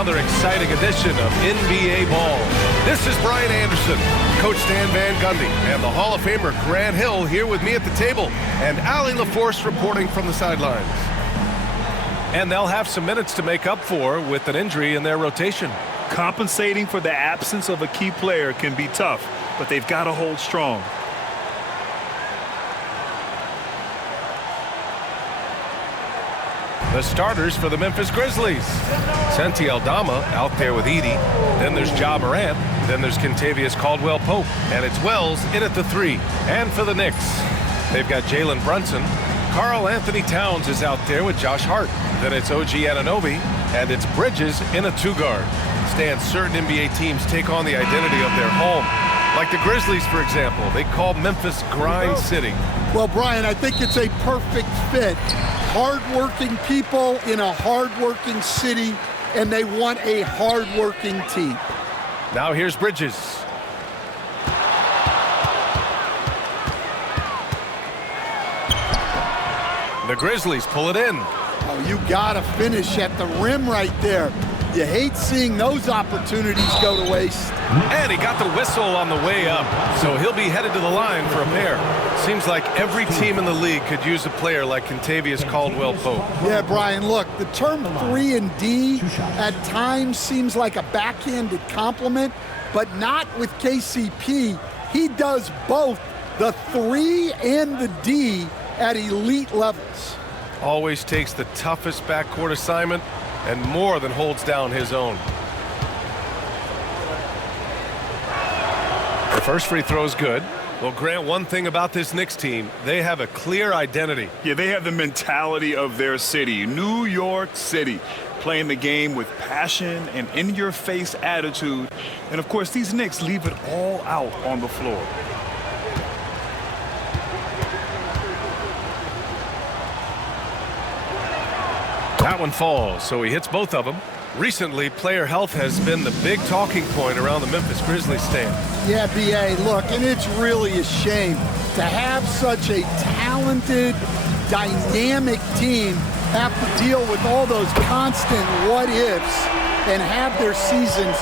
another exciting edition of NBA Ball. This is Brian Anderson, Coach Stan Van Gundy, and the Hall of Famer Grant Hill here with me at the table, and Allie LaForce reporting from the sidelines. And they'll have some minutes to make up for with an injury in their rotation. Compensating for the absence of a key player can be tough, but they've got to hold strong. The starters for the Memphis Grizzlies. Santi Aldama out there with Edey. Then there's Ja Morant. Then there's Kentavious Caldwell-Pope. And it's Wells in at the 3. And for the Knicks, they've got Jalen Brunson. Karl Anthony Towns is out there with Josh Hart. Then it's OG Anunoby. And it's Bridges in a 2-guard. Stan, certain NBA teams take on the identity of their home. Like the Grizzlies, for example. They call Memphis Grind City. Well, Brian, I think it's a perfect fit. Hard-working people in a hard-working city, and they want a hard-working team. Now here's Bridges. The Grizzlies pull it in. Oh, you gotta finish at the rim right there. You hate seeing those opportunities go to waste. And he got the whistle on the way up, so he'll be headed to the line for a pair. Seems like every team in the league could use a player like Kentavious Caldwell-Pope. Yeah, Brian, look, the term 3 and D at times seems like a backhanded compliment, but not with KCP. He does both the 3 and the D at elite levels. Always takes the toughest backcourt assignment and more than holds down his own. The first free throw is good. Well, Grant, one thing about this Knicks team, they have a clear identity. Yeah, they have the mentality of their city, New York City, playing the game with passion and in-your-face attitude. And, of course, these Knicks leave it all out on the floor. That one falls, so he hits both of them. Recently, player health has been the big talking point around the Memphis Grizzlies stand. Yeah, B.A., look, and it's really a shame to have such a talented, dynamic team have to deal with all those constant what-ifs and have their seasons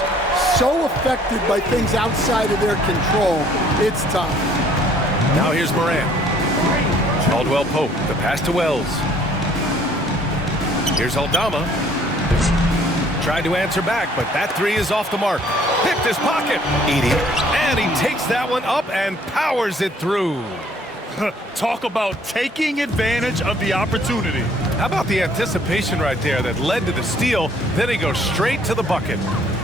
so affected by things outside of their control. It's tough. Now here's Morant. Caldwell-Pope, the pass to Wells. Here's Aldama. Tried to answer back, but that 3 is off the mark. Picked his pocket. Edey. And he takes that one up and powers it through. Talk about taking advantage of the opportunity. How about the anticipation right there that led to the steal? Then he goes straight to the bucket.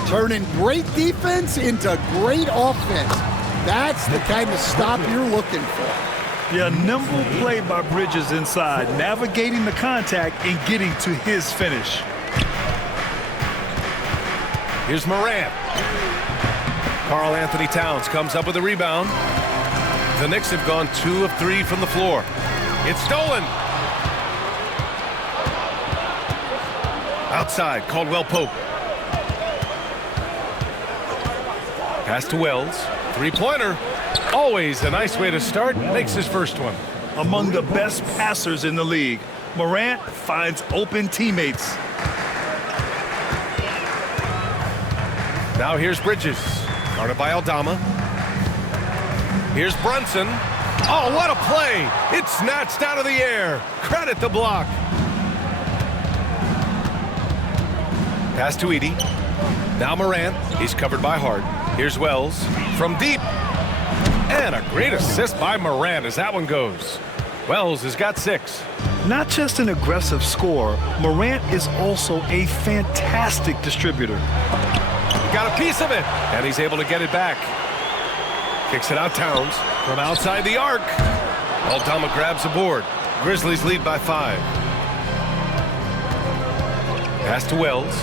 Turning great defense into great offense. That's the kind of stop you're looking for. Yeah, nimble play by Bridges inside, navigating the contact and getting to his finish. Here's Morant. Karl Anthony Towns comes up with a rebound. The Knicks have gone 2 of 3 from the floor. It's stolen. Outside, Caldwell-Pope. Pass to Wells. 3-pointer. Always a nice way to start. Makes his first one. Among the best passers in the league, Morant finds open teammates. Now here's Bridges. Guarded by Aldama. Here's Brunson. Oh, what a play! It's snatched out of the air. Credit the block. Pass to Edey. Now Morant. He's covered by Hart. Here's Wells. From deep. And a great assist by Morant as that one goes. Wells has got 6. Not just an aggressive scorer, Morant is also a fantastic distributor. Got a piece of it, and he's able to get it back. Kicks it out Towns from outside the arc. Aldama grabs the board. Grizzlies lead by 5. Pass to Wells.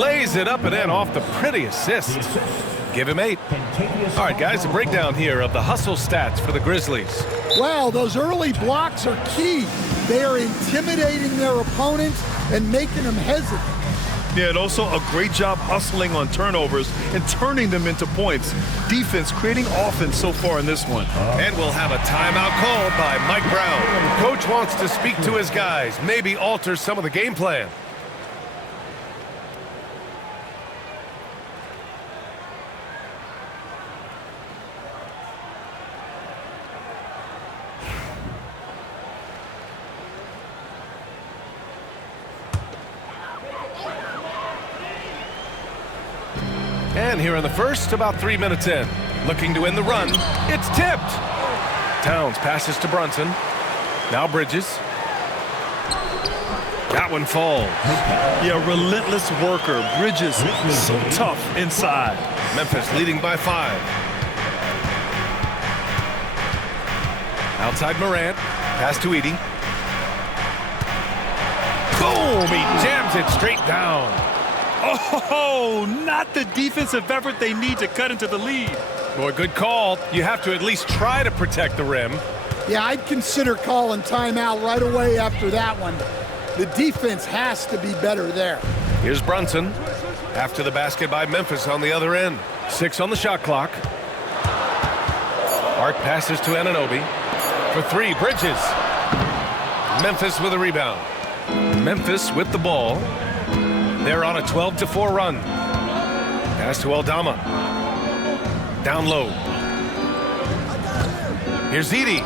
Lays it up and in off the pretty assist. Give him 8. All right, guys, a breakdown here of the hustle stats for the Grizzlies. Wow, those early blocks are key. They are intimidating their opponents and making them hesitant. Yeah, and also a great job hustling on turnovers and turning them into points. Defense creating offense so far in this one. And we'll have a timeout called by Mike Brown. Coach wants to speak to his guys, maybe alter some of the game plan. And here in the first, about 3 minutes in. Looking to win the run. It's tipped. Towns passes to Brunson. Now Bridges. That one falls. Yeah, relentless worker. Bridges, so tough inside. Memphis leading by 5. Outside Morant. Pass to Edey. Boom! He jams it straight down. Oh, not the defensive effort they need to cut into the lead. Boy, good call. You have to at least try to protect the rim. Yeah, I'd consider calling timeout right away after that one. The defense has to be better there. Here's Brunson. After the basket by Memphis on the other end. 6 on the shot clock. Art passes to Anunoby. For 3, Bridges. Memphis with a rebound. Memphis with the ball. They're on a 12-4 run. Pass to Aldama. Down low. Here's Edey.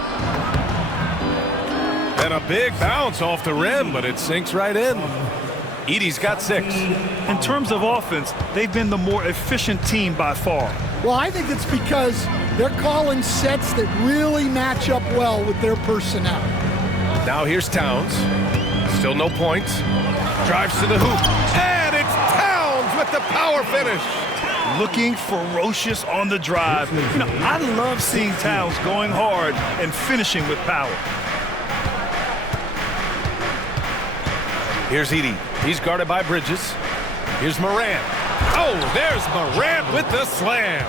And a big bounce off the rim, but it sinks right in. Edey's got 6. In terms of offense, they've been the more efficient team by far. Well, I think it's because they're calling sets that really match up well with their personnel. Now here's Towns. Still no points. Drives to the hoop. And it's Towns with the power finish. Looking ferocious on the drive. You know, I love seeing Towns going hard and finishing with power. Here's Edey. He's guarded by Bridges. Here's Morant. Oh, there's Morant with the slam.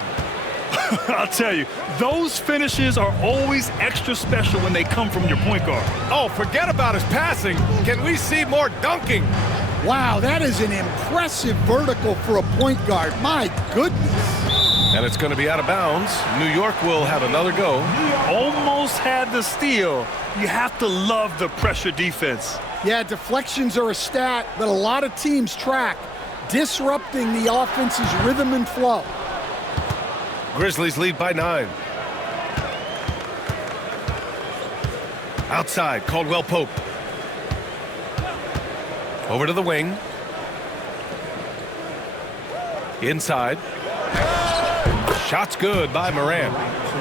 I'll tell you, those finishes are always extra special when they come from your point guard. Oh, forget about his passing. Can we see more dunking? Wow, that is an impressive vertical for a point guard. My goodness. And it's going to be out of bounds. New York will have another go. Almost had the steal. You have to love the pressure defense. Yeah, deflections are a stat that a lot of teams track, disrupting the offense's rhythm and flow. Grizzlies lead by 9. Outside, Caldwell Pope. Over to the wing. Inside. Shot's good by Morant.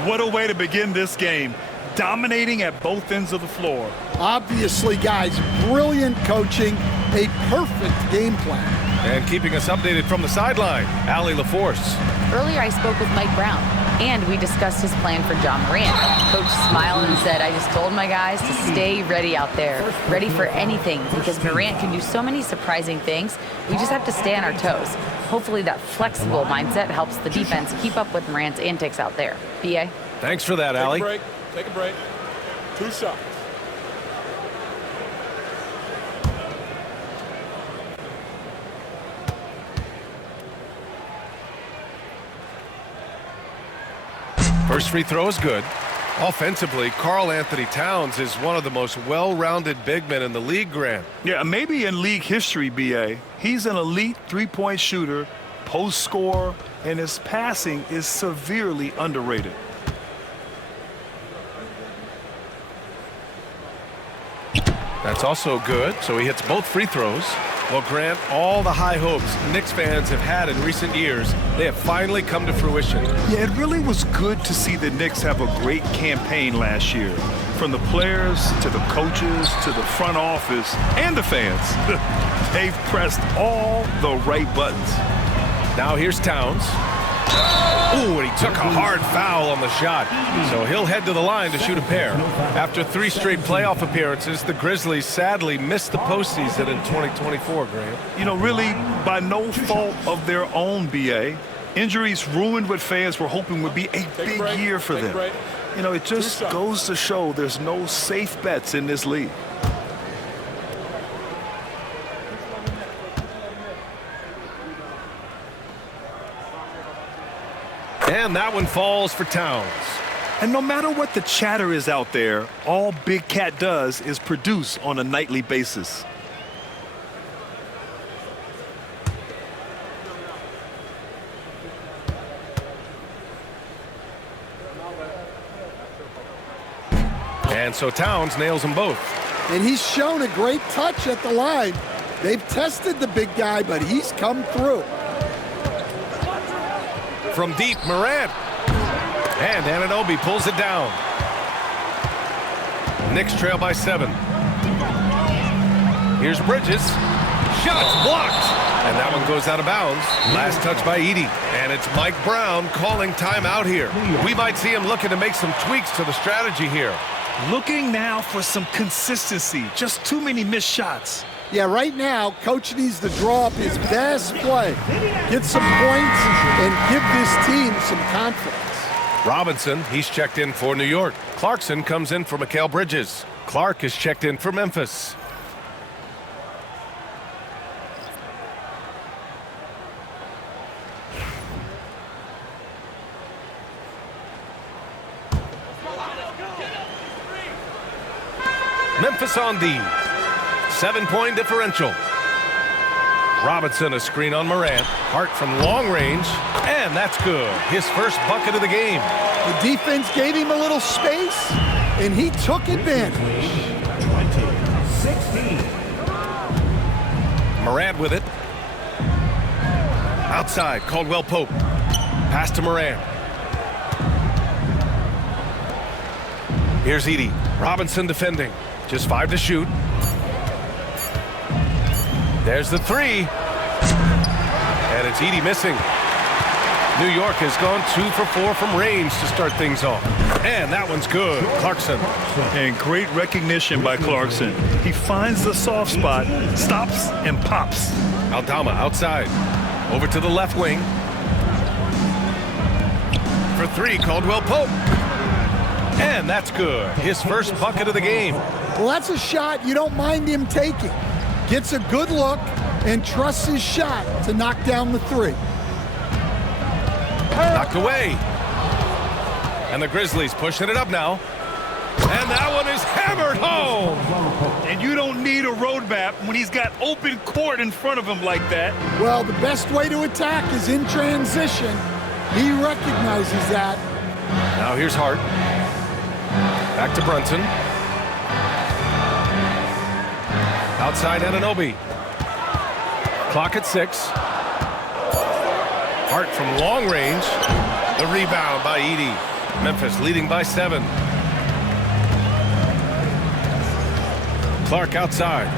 What a way to begin this game. Dominating at both ends of the floor. Obviously, guys, brilliant coaching, a perfect game plan. And keeping us updated from the sideline, Allie LaForce. Earlier, I spoke with Mike Brown, and we discussed his plan for John Morant. Coach smiled and said, I just told my guys to stay ready out there, ready for anything, because Morant can do so many surprising things. We just have to stay on our toes. Hopefully that flexible mindset helps the defense keep up with Morant's antics out there. B.A.? Thanks for that, Allie. Take a break. 2 shots. First free throw is good. Offensively, Karl Anthony Towns is one of the most well-rounded big men in the league, Grant. Yeah, maybe in league history, B.A. He's an elite three-point shooter, post scorer, and his passing is severely underrated. That's also good, so he hits both free throws. Well, Grant, all the high hopes Knicks fans have had in recent years, they have finally come to fruition. Yeah, it really was good to see the Knicks have a great campaign last year. From the players to the coaches to the front office and the fans. They've pressed all the right buttons. Now here's Towns. Ooh, and he took a hard foul on the shot. So he'll head to the line to shoot a pair. After 3 straight playoff appearances, the Grizzlies sadly missed the postseason in 2024, Grant. You know, really, by no fault of their own, B.A. Injuries ruined what fans were hoping would be a big year for them. You know, it just goes to show there's no safe bets in this league. And that one falls for Towns. And no matter what the chatter is out there, all Big Cat does is produce on a nightly basis. And so Towns nails them both. And he's shown a great touch at the line. They've tested the big guy, but he's come through. From deep, Morant. And Anunoby pulls it down. Knicks trail by 7. Here's Bridges. Shots blocked. And that one goes out of bounds. Last touch by Edey. And it's Mike Brown calling timeout here. We might see him looking to make some tweaks to the strategy here. Looking now for some consistency. Just too many missed shots. Yeah, right now, Coach needs to draw up his best play, get some points, and give this team some confidence. Robinson, he's checked in for New York. Clarkson comes in for Mikal Bridges. Clark is checked in for Memphis. Memphis on D. 7-point differential. Robinson a screen on Morant. Hart from long range. And that's good. His first bucket of the game. The defense gave him a little space, and he took advantage. 16. Morant with it. Outside, Caldwell Pope. Pass to Morant. Here's Edey. Robinson defending. Just 5 to shoot. There's the 3. And it's Edey missing. New York has gone 2 for 4 from range to start things off. And that one's good. Clarkson. And great recognition by Clarkson. He finds the soft spot, stops, and pops. Aldama outside. Over to the left wing. For 3, Caldwell Pope. And that's good. His first bucket of the game. Well, that's a shot you don't mind him taking. Gets a good look and trusts his shot to knock down the 3. Knocked away. And the Grizzlies pushing it up now. And that one is hammered home. And you don't need a roadmap when he's got open court in front of him like that. Well, the best way to attack is in transition. He recognizes that. Now here's Hart. Back to Brunson. Outside Anunoby. Clock at 6. Hart from long range. The rebound by Edey. Memphis leading by 7. Clark outside.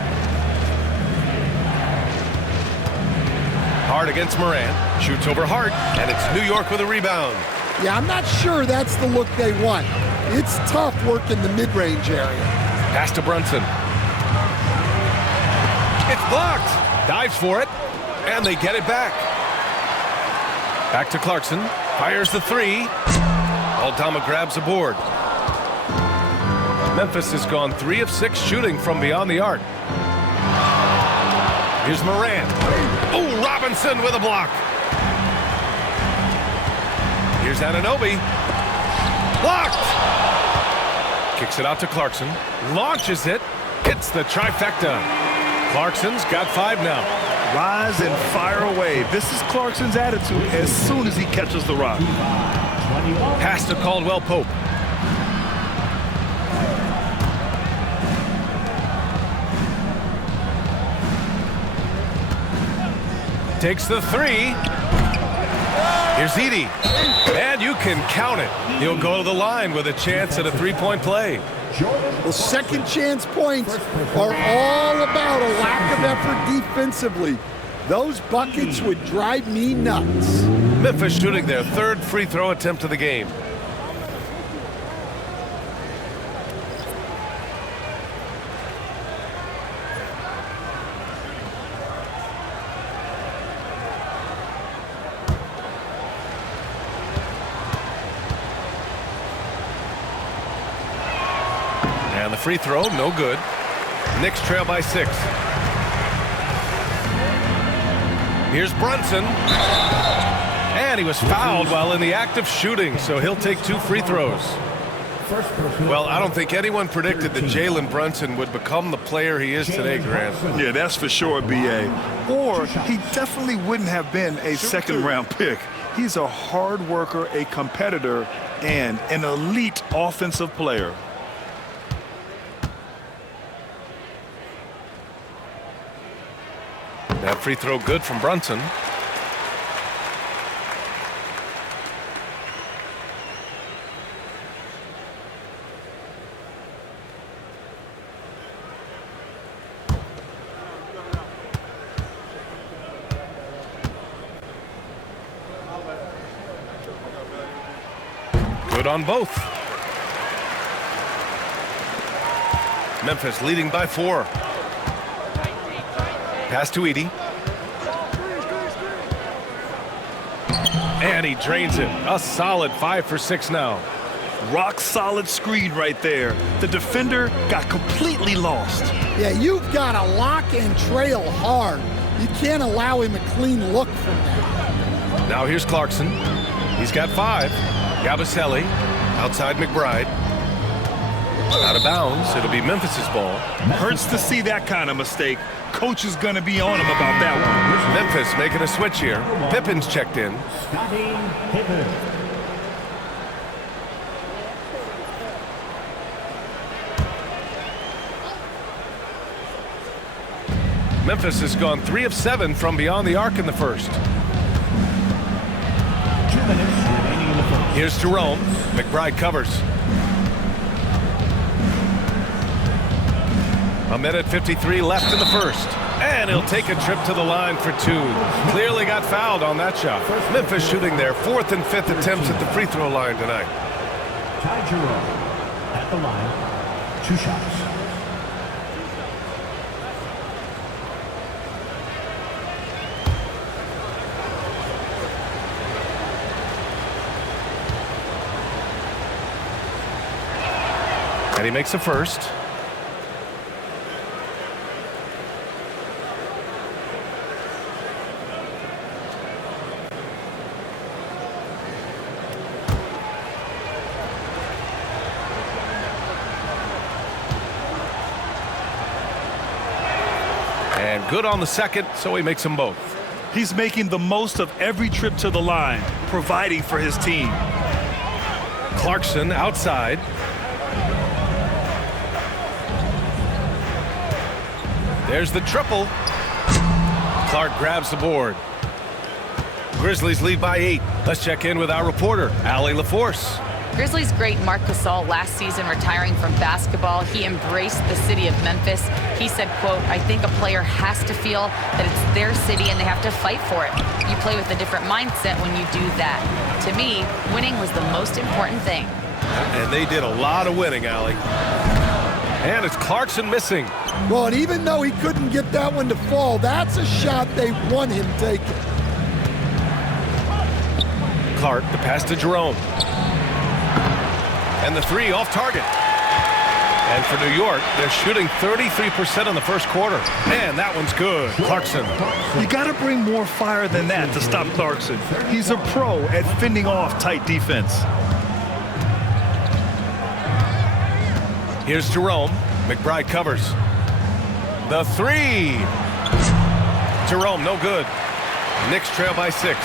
Hart against Morant. Shoots over Hart. And it's New York with a rebound. Yeah, I'm not sure that's the look they want. It's tough working the mid-range area. Pass to Brunson. It's blocked. Dives for it. And they get it back. Back to Clarkson. Fires the 3. Aldama grabs a board. Memphis has gone 3 of 6 shooting from beyond the arc. Here's Morant. Oh, Robinson with a block. Here's Anunoby. Blocked. Kicks it out to Clarkson. Launches it. Hits the trifecta. Clarkson's got 5 now. Rise and fire away. This is Clarkson's attitude as soon as he catches the rock. Pass to Caldwell Pope. Takes the 3. Here's Edey. And you can count it. He'll go to the line with a chance at a 3-point play. Well, second chance points are all about a lack of effort defensively. Those buckets would drive me nuts. Memphis shooting their 3rd free throw attempt of the game. And the free throw, no good. Knicks trail by 6. Here's Brunson. And he was fouled while in the act of shooting, so he'll take 2 free throws. Well, I don't think anyone predicted that Jalen Brunson would become the player he is today, Grant. Yeah, that's for sure, B.A. Or he definitely wouldn't have been a second-round pick. He's a hard worker, a competitor, and an elite offensive player. That free throw good from Brunson. Good on both. Memphis leading by 4. Pass to Edey. And he drains it. A solid 5 for 6 now. Rock solid screen right there. The defender got completely lost. Yeah, you've got to lock and trail hard. You can't allow him a clean look from that. Now here's Clarkson. He's got 5. Yabusele outside McBride. Out of bounds. It'll be Memphis's ball. Hurts to see that kind of mistake. Coach is going to be on him about that one. Memphis making a switch here. Pippen's checked in. Memphis has gone 3 of 7 from beyond the arc in the first. 2 minutes remaining in the first. Here's Jerome. McBride covers. A minute 53 left in the first. And he'll take a trip to the line for 2. Clearly got fouled on that shot. Memphis shooting their 4th and 5th attempts at the free throw line tonight. Ty Jerome at the line. 2 shots. And he makes a first. And good on the second, so he makes them both. He's making the most of every trip to the line, providing for his team. Clarkson outside. There's the triple. Clark grabs the board. Grizzlies lead by 8. Let's check in with our reporter, Allie LaForce. Grizzlies great Marc Gasol last season retiring from basketball. He embraced the city of Memphis. He said, quote, "I think a player has to feel that it's their city and they have to fight for it. You play with a different mindset when you do that. To me, winning was the most important thing." And they did a lot of winning, Allie. And it's Clarkson missing. Well, and even though he couldn't get that one to fall, that's a shot they want him taking. Clark, the pass to Jerome. And the 3 off target. And for New York, they're shooting 33% in the first quarter. Man, that one's good. Clarkson. You got to bring more fire than that to stop Clarkson. He's a pro at fending off tight defense. Here's Jerome. McBride covers. The 3. Jerome, no good. Knicks trail by 6.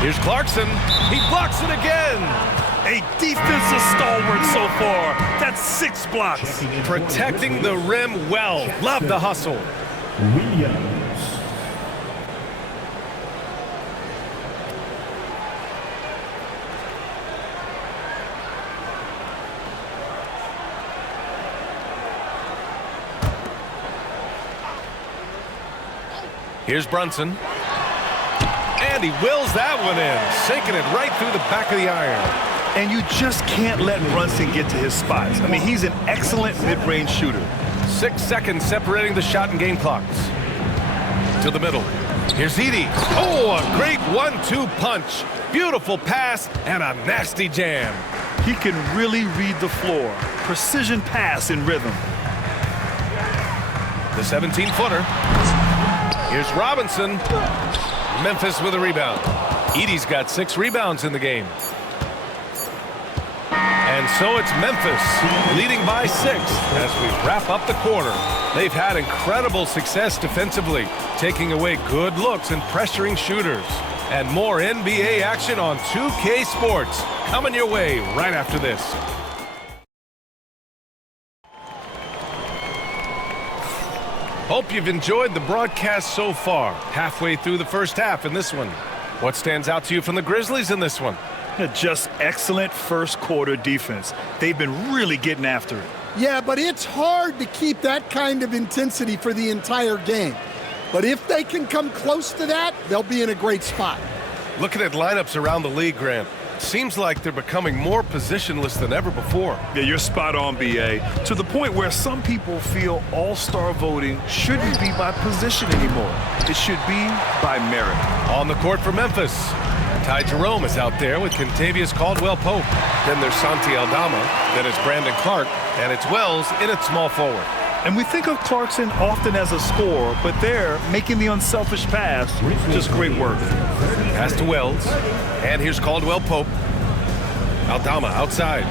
Here's Clarkson. He blocks it again. A defensive stalwart so far. That's 6 blocks. Protecting the rim well. Love the hustle. Williams. Here's Brunson. And he wills that one in, sinking it right through the back of the iron. And you just can't let Brunson get to his spots. I mean, he's an excellent mid-range shooter. 6 seconds separating the shot and game clocks. To the middle. Here's Edey. Oh, a great 1-2 punch. Beautiful pass and a nasty jam. He can really read the floor. Precision pass in rhythm. The 17-footer. Here's Robinson. Memphis with a rebound. Edey's got 6 rebounds in the game. And so it's Memphis leading by 6 as we wrap up the quarter. They've had incredible success defensively, taking away good looks and pressuring shooters. And more NBA action on 2K Sports coming your way right after this. Hope you've enjoyed the broadcast so far. Halfway through the first half in this one. What stands out to you from the Grizzlies in this one? Just excellent first quarter defense. They've been really getting after it. Yeah, but it's hard to keep that kind of intensity for the entire game. But if they can come close to that, they'll be in a great spot. Looking at lineups around the league, Grant, seems like they're becoming more positionless than ever before. Yeah, you're spot on, B.A. To the point where some people feel all-star voting shouldn't be by position anymore. It should be by merit. On the court for Memphis, Ty Jerome is out there with Kentavious Caldwell-Pope. Then there's Santi Aldama, then it's Brandon Clark, and it's Wells in at small forward. And we think of Clarkson often as a scorer, but they're making the unselfish pass. Just great work. Pass to Wells, and here's Caldwell-Pope. Aldama outside.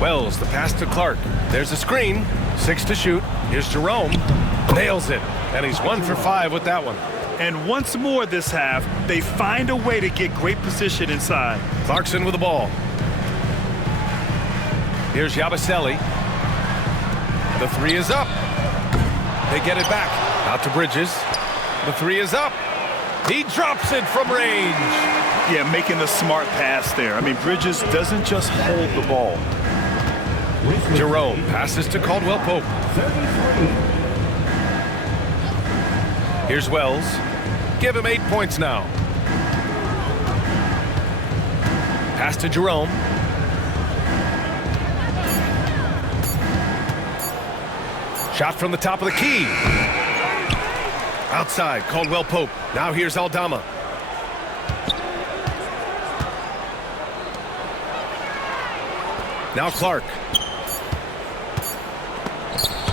Wells, the pass to Clark. There's a screen. 6 to shoot. Here's Jerome. Nails it, and he's 1 for 5 with that one. And once more this half, they find a way to get great position inside. Clarkson with the ball. Here's Yabusele. The 3 is up. They get it back. Out to Bridges. The 3 is up. He drops it from range. Yeah, making the smart pass there. I mean, Bridges doesn't just hold the ball. Jerome passes to Caldwell-Pope. Here's Wells. Give him 8 points now. Pass to Jerome. Shot from the top of the key. Outside, Caldwell-Pope. Now here's Aldama. Now Clark.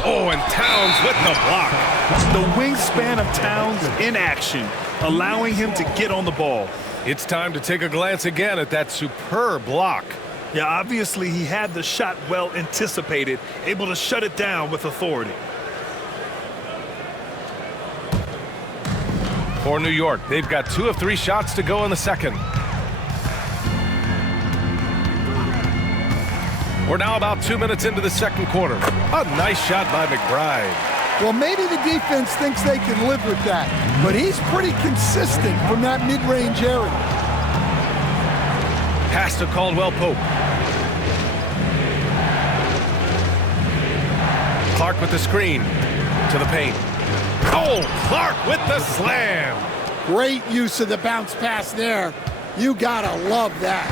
Oh, and Towns with the block. The wingspan of Towns in action, allowing him to get on the ball. It's time to take a glance again at that superb block. Yeah, obviously he had the shot well anticipated, able to shut it down with authority. For New York, they've got 2 of 3 shots to go in the second. We're now about 2 minutes into the second quarter. A nice shot by McBride. Well, maybe the defense thinks they can live with that, but he's pretty consistent from that mid-range area. Pass to Caldwell-Pope. Clark with the screen to the paint. Oh, Clark with the slam. Great use of the bounce pass there. You gotta love that.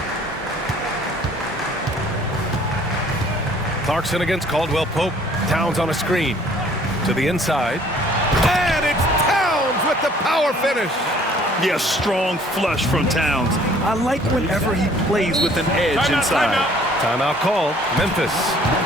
Clarkson against Caldwell-Pope. Towns on a screen. To the inside. And it's Towns with the power finish. Yeah, strong flush from Towns. I like whenever he plays with an edge inside. Timeout called. Memphis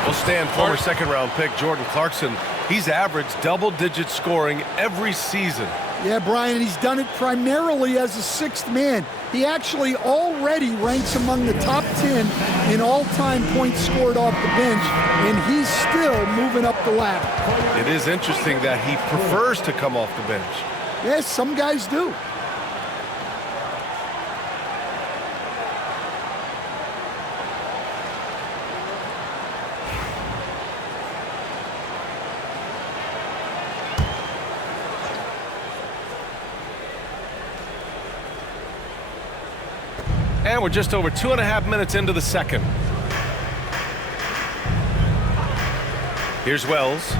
will stand former second-round pick Jordan Clarkson. He's averaged double-digit scoring every season. Yeah, Brian, he's done it primarily as a 6th man. He actually already ranks among the top 10 in all-time points scored off the bench, and he's still moving up the ladder. It is interesting that he prefers to come off the bench. Yes, some guys do. And we're just over 2.5 minutes into the second. Here's Wells.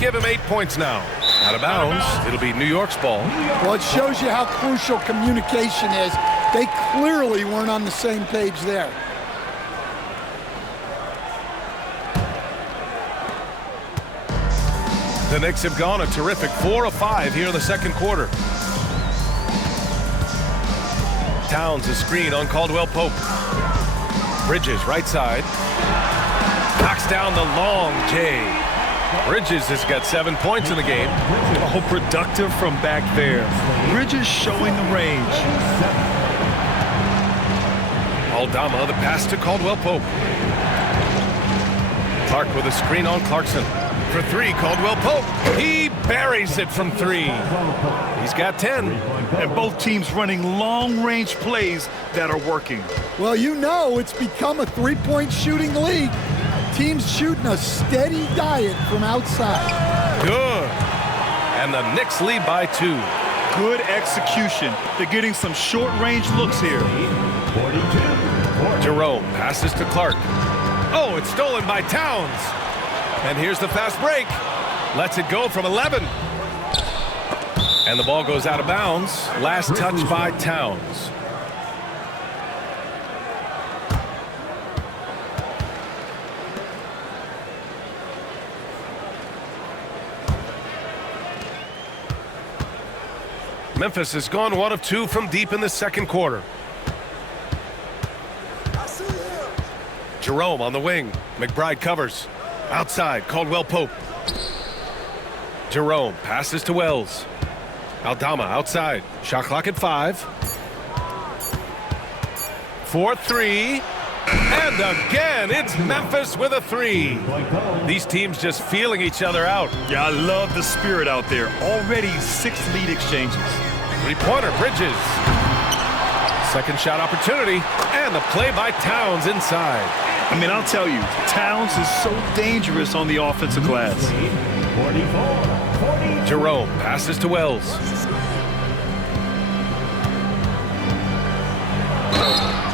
Give him 8 points now. Out of bounds. It'll be New York's ball. Well, it shows you how crucial communication is. They clearly weren't on the same page there. The Knicks have gone a terrific 4 of 5 here in the second quarter. Towns a screen on Caldwell-Pope. Bridges right side. Knocks down the long J. Bridges has got 7 points in the game. Oh, productive from back there. Bridges showing the range. Aldama, the pass to Caldwell-Pope. Clark with a screen on Clarkson. For 3, Caldwell-Pope. He buries it from 3. He's got 10. And both teams running long-range plays that are working. Well, you know it's become a 3-point shooting league. Teams shooting a steady diet from outside. Good. And the Knicks lead by 2. Good execution. They're getting some short-range looks here. Jerome passes to Clark. Oh, it's stolen by Towns. And here's the fast break. Lets it go from 11. And the ball goes out of bounds. Last touch by Towns. Memphis has gone 1 of 2 from deep in the second quarter. Jerome on the wing. McBride covers. Outside, Caldwell Pope. Jerome passes to Wells. Aldama outside. Shot clock at 5. 4-3. And again, it's Memphis with a 3. These teams just feeling each other out. Yeah, I love the spirit out there. Already 6 lead exchanges. Three-pointer, Bridges. Second shot opportunity. And the play by Towns inside. I mean, I'll tell you, Towns is so dangerous on the offensive glass. 44. Jerome passes to Wells.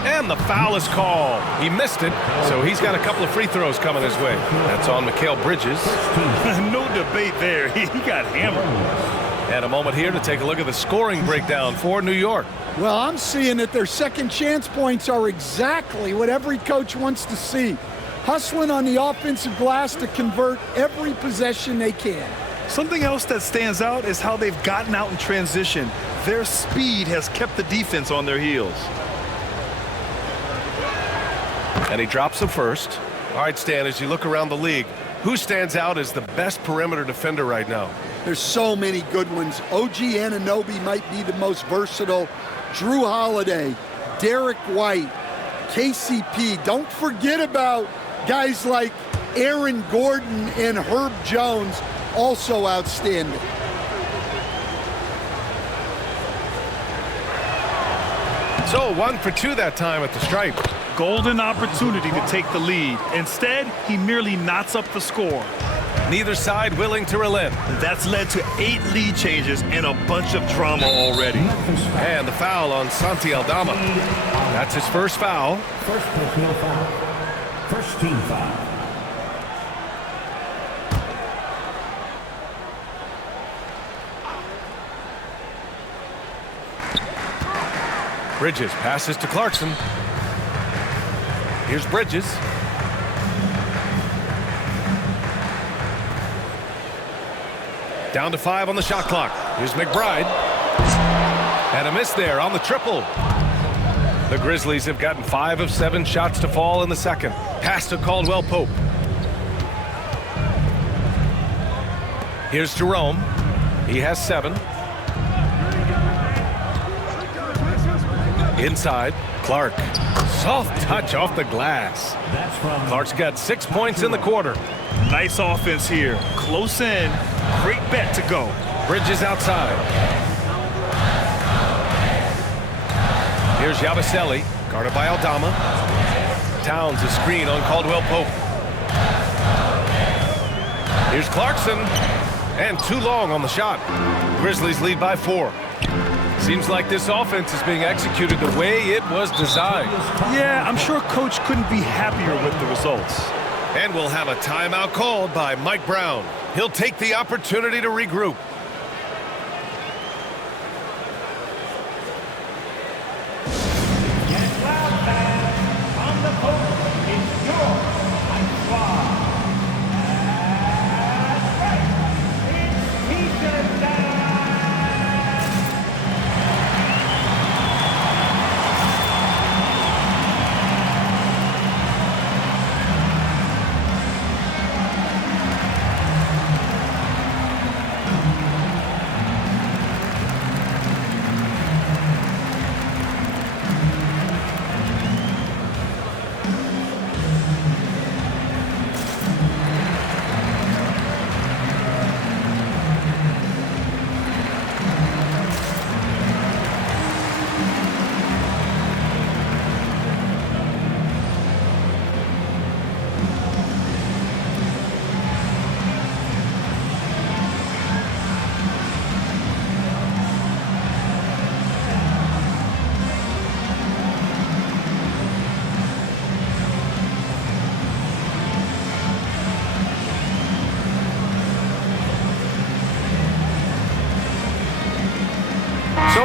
And the foul is called. He missed it, so he's got a couple of free throws coming his way. That's on Mikal Bridges. No debate there. He got hammered. And a moment here to take a look at the scoring breakdown for New York. Well, I'm seeing that their second chance points are exactly what every coach wants to see. Hustling on the offensive glass to convert every possession they can. Something else that stands out is how they've gotten out in transition. Their speed has kept the defense on their heels. And he drops the first. All right, Stan, as you look around the league, who stands out as the best perimeter defender right now? There's so many good ones. OG Anunoby might be the most versatile. Drew Holiday, Derek White, KCP. Don't forget about guys like Aaron Gordon and Herb Jones, also outstanding. So 1 for 2 that time at the stripe. Golden opportunity to take the lead. Instead, he merely knots up the score. Neither side willing to relent. That's led to 8 lead changes and a bunch of drama already. And the foul on Santi Aldama. That's his first foul. First personal foul. First team foul. Bridges passes to Clarkson. Here's Bridges. Down to 5 on the shot clock. Here's McBride. And a miss there on the triple. The Grizzlies have gotten 5 of 7 shots to fall in the second. Pass to Caldwell Pope. Here's Jerome. He has 7. Inside, Clark. Soft touch off the glass. Clark's got 6 points in the quarter. Nice offense here. Close in. Great bet to go. Bridges outside. Here's Yabusele, guarded by Aldama. Towns a screen on Caldwell Pope. Here's Clarkson. And too long on the shot. Grizzlies lead by 4. Seems like this offense is being executed the way it was designed. Yeah, I'm sure Coach couldn't be happier with the results. And we'll have a timeout called by Mike Brown. He'll take the opportunity to regroup. Get loud, fans. On the court, it's your high squad. That's right. It's pizza time.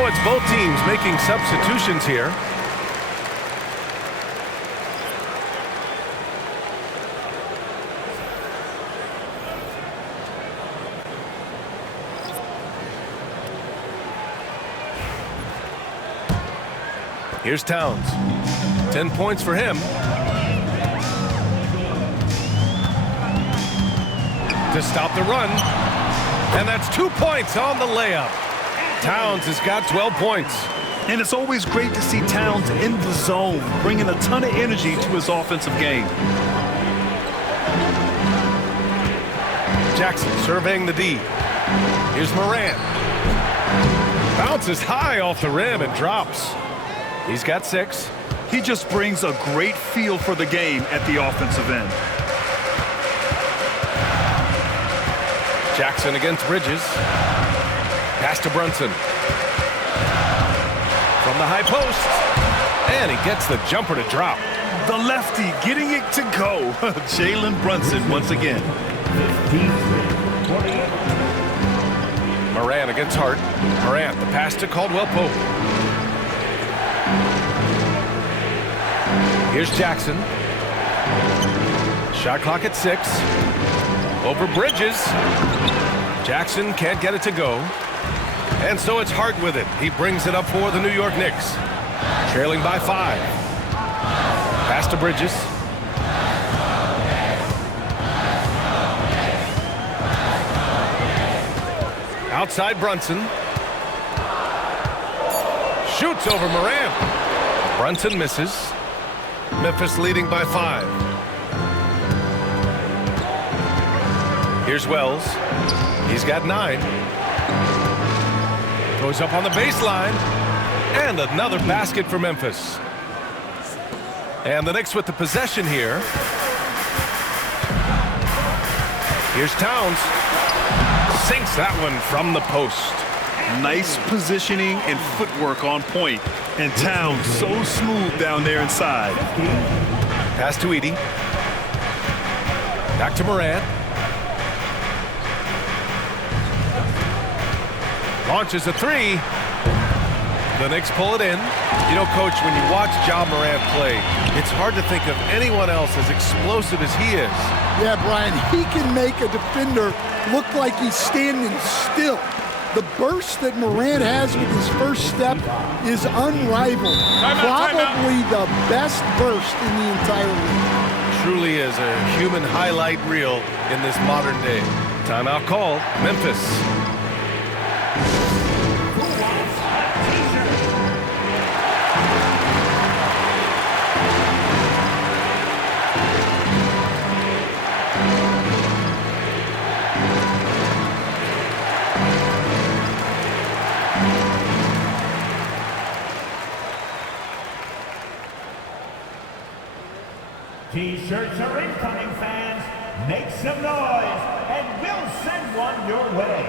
So it's both teams making substitutions here. Here's Towns. 10 points for him. To stop the run. And that's 2 points on the layup. Towns has got 12 points. And it's always great to see Towns in the zone, bringing a ton of energy to his offensive game. Jackson surveying the D. Here's Morant. Bounces high off the rim and drops. He's got 6. He just brings a great feel for the game at the offensive end. Jackson against Bridges. Pass to Brunson. From the high post. And he gets the jumper to drop. The lefty getting it to go. Jalen Brunson once again. Morant against Hart. Morant, the pass to Caldwell Pope. Here's Jackson. Shot clock at 6. Over Bridges. Jackson can't get it to go. And so it's Hart with it. He brings it up for the New York Knicks. Trailing by 5. Pass to Bridges. Outside Brunson. Shoots over Morant. Brunson misses. Memphis leading by 5. Here's Wells. He's got 9. Goes up on the baseline. And another basket for Memphis. And the Knicks with the possession here. Here's Towns. Sinks that one from the post. Nice positioning and footwork on point. And Towns so smooth down there inside. Pass to Edey. Back to Morant. Launches a 3. The Knicks pull it in. You know, Coach, when you watch Ja Morant play, it's hard to think of anyone else as explosive as he is. Yeah, Brian, he can make a defender look like he's standing still. The burst that Morant has with his first step is unrivaled. Probably the best burst in the entire league. Truly is a human highlight reel in this modern day. Timeout call, Memphis. T-shirts are incoming, fans. Make some noise, and we'll send one your way.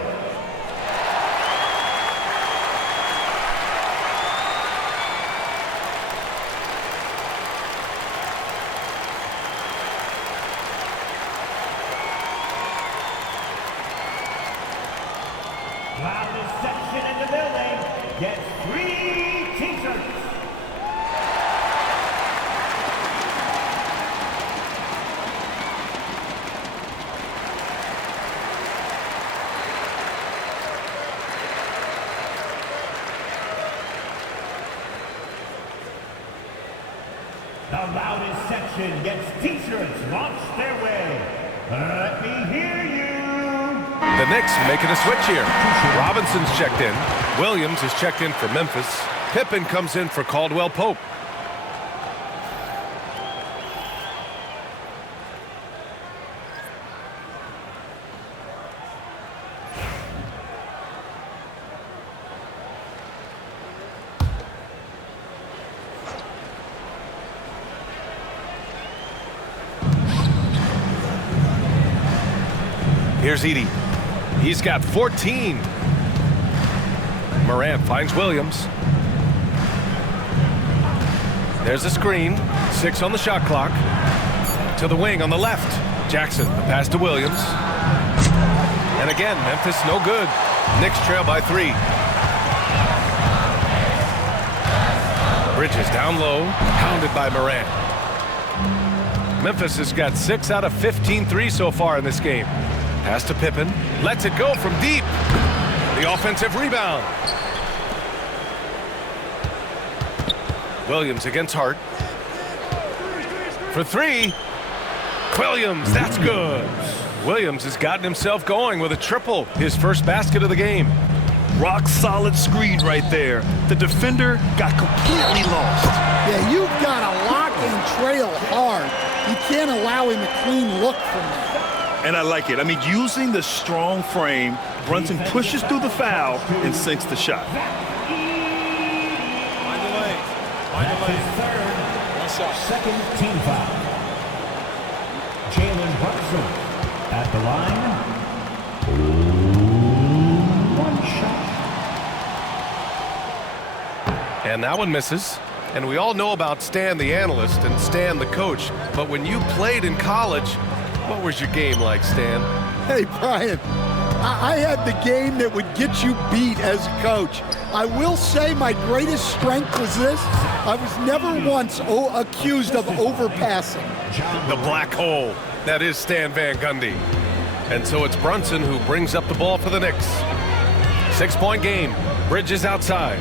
Loudest section in the building gets 3 T-shirts. The loudest section gets T-shirts launched their way. Let me hear you. The Knicks making a switch here. Robinson's checked in. Williams is checked in for Memphis. Pippen comes in for Caldwell Pope. Here's Edey. He's got 14. Morant finds Williams. There's a screen. 6 on the shot clock. To the wing on the left. Jackson, the pass to Williams. And again, Memphis no good. Knicks trail by 3. Bridges down low, pounded by Morant. Memphis has got 6 out of 15 threes so far in this game. Pass to Pippen, lets it go from deep. The offensive rebound. Williams against Hart. For 3. Williams, that's good. Williams has gotten himself going with a triple, his first basket of the game. Rock solid screen right there. The defender got completely lost. Yeah, you've got to lock and trail hard. You can't allow him a clean look from that. And I like it. I mean, using the strong frame, Brunson pushes through the foul and sinks the shot. Find the lane. Find the lane. One shot. Second team foul. Jalen Brunson at the line. 1 shot. And that one misses. And we all know about Stan the analyst and Stan the coach. But when you played in college, what was your game like, Stan? Hey, Brian, I had the game that would get you beat as a coach. I will say my greatest strength was this. I was never once accused of overpassing. The black hole. That is Stan Van Gundy. And so it's Brunson who brings up the ball for the Knicks. 6-point game. Bridges outside.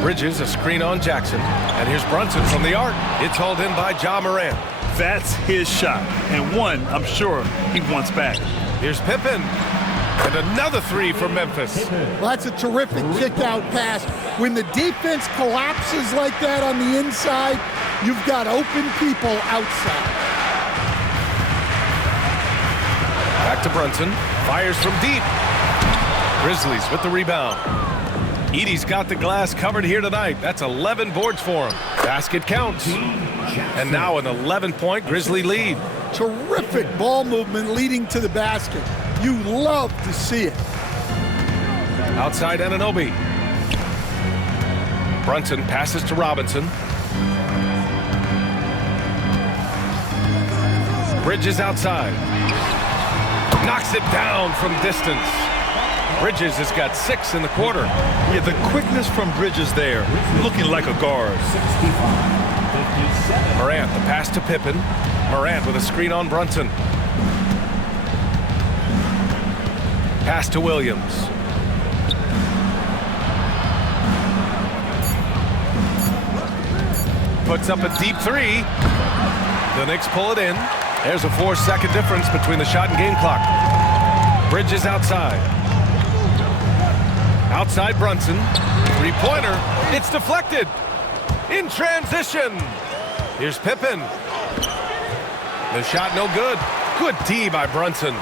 Bridges, a screen on Jackson. And here's Brunson from the arc. It's hauled in by Ja Morant. That's his shot, and one I'm sure he wants back. Here's Pippen. And another 3 for Memphis. Well, that's a terrific kick-out pass. When the defense collapses like that on the inside, you've got open people outside. Back to Brunson. Fires from deep. Grizzlies with the rebound. Edey's got the glass covered here tonight. That's 11 boards for him. Basket counts. And now an 11-point Grizzly lead. Terrific ball movement leading to the basket. You love to see it. Outside Anunoby. Brunson passes to Robinson. Bridges outside. Knocks it down from distance. Bridges has got 6 in the quarter. Yeah, the quickness from Bridges there, looking like a guard. 65-57. Morant, the pass to Pippen. Morant with a screen on Brunson. Pass to Williams. Puts up a deep 3. The Knicks pull it in. There's a 4-second difference between the shot and game clock. Bridges outside. Outside Brunson. 3-pointer. It's deflected. In transition. Here's Pippen. The shot no good. Good D by Brunson.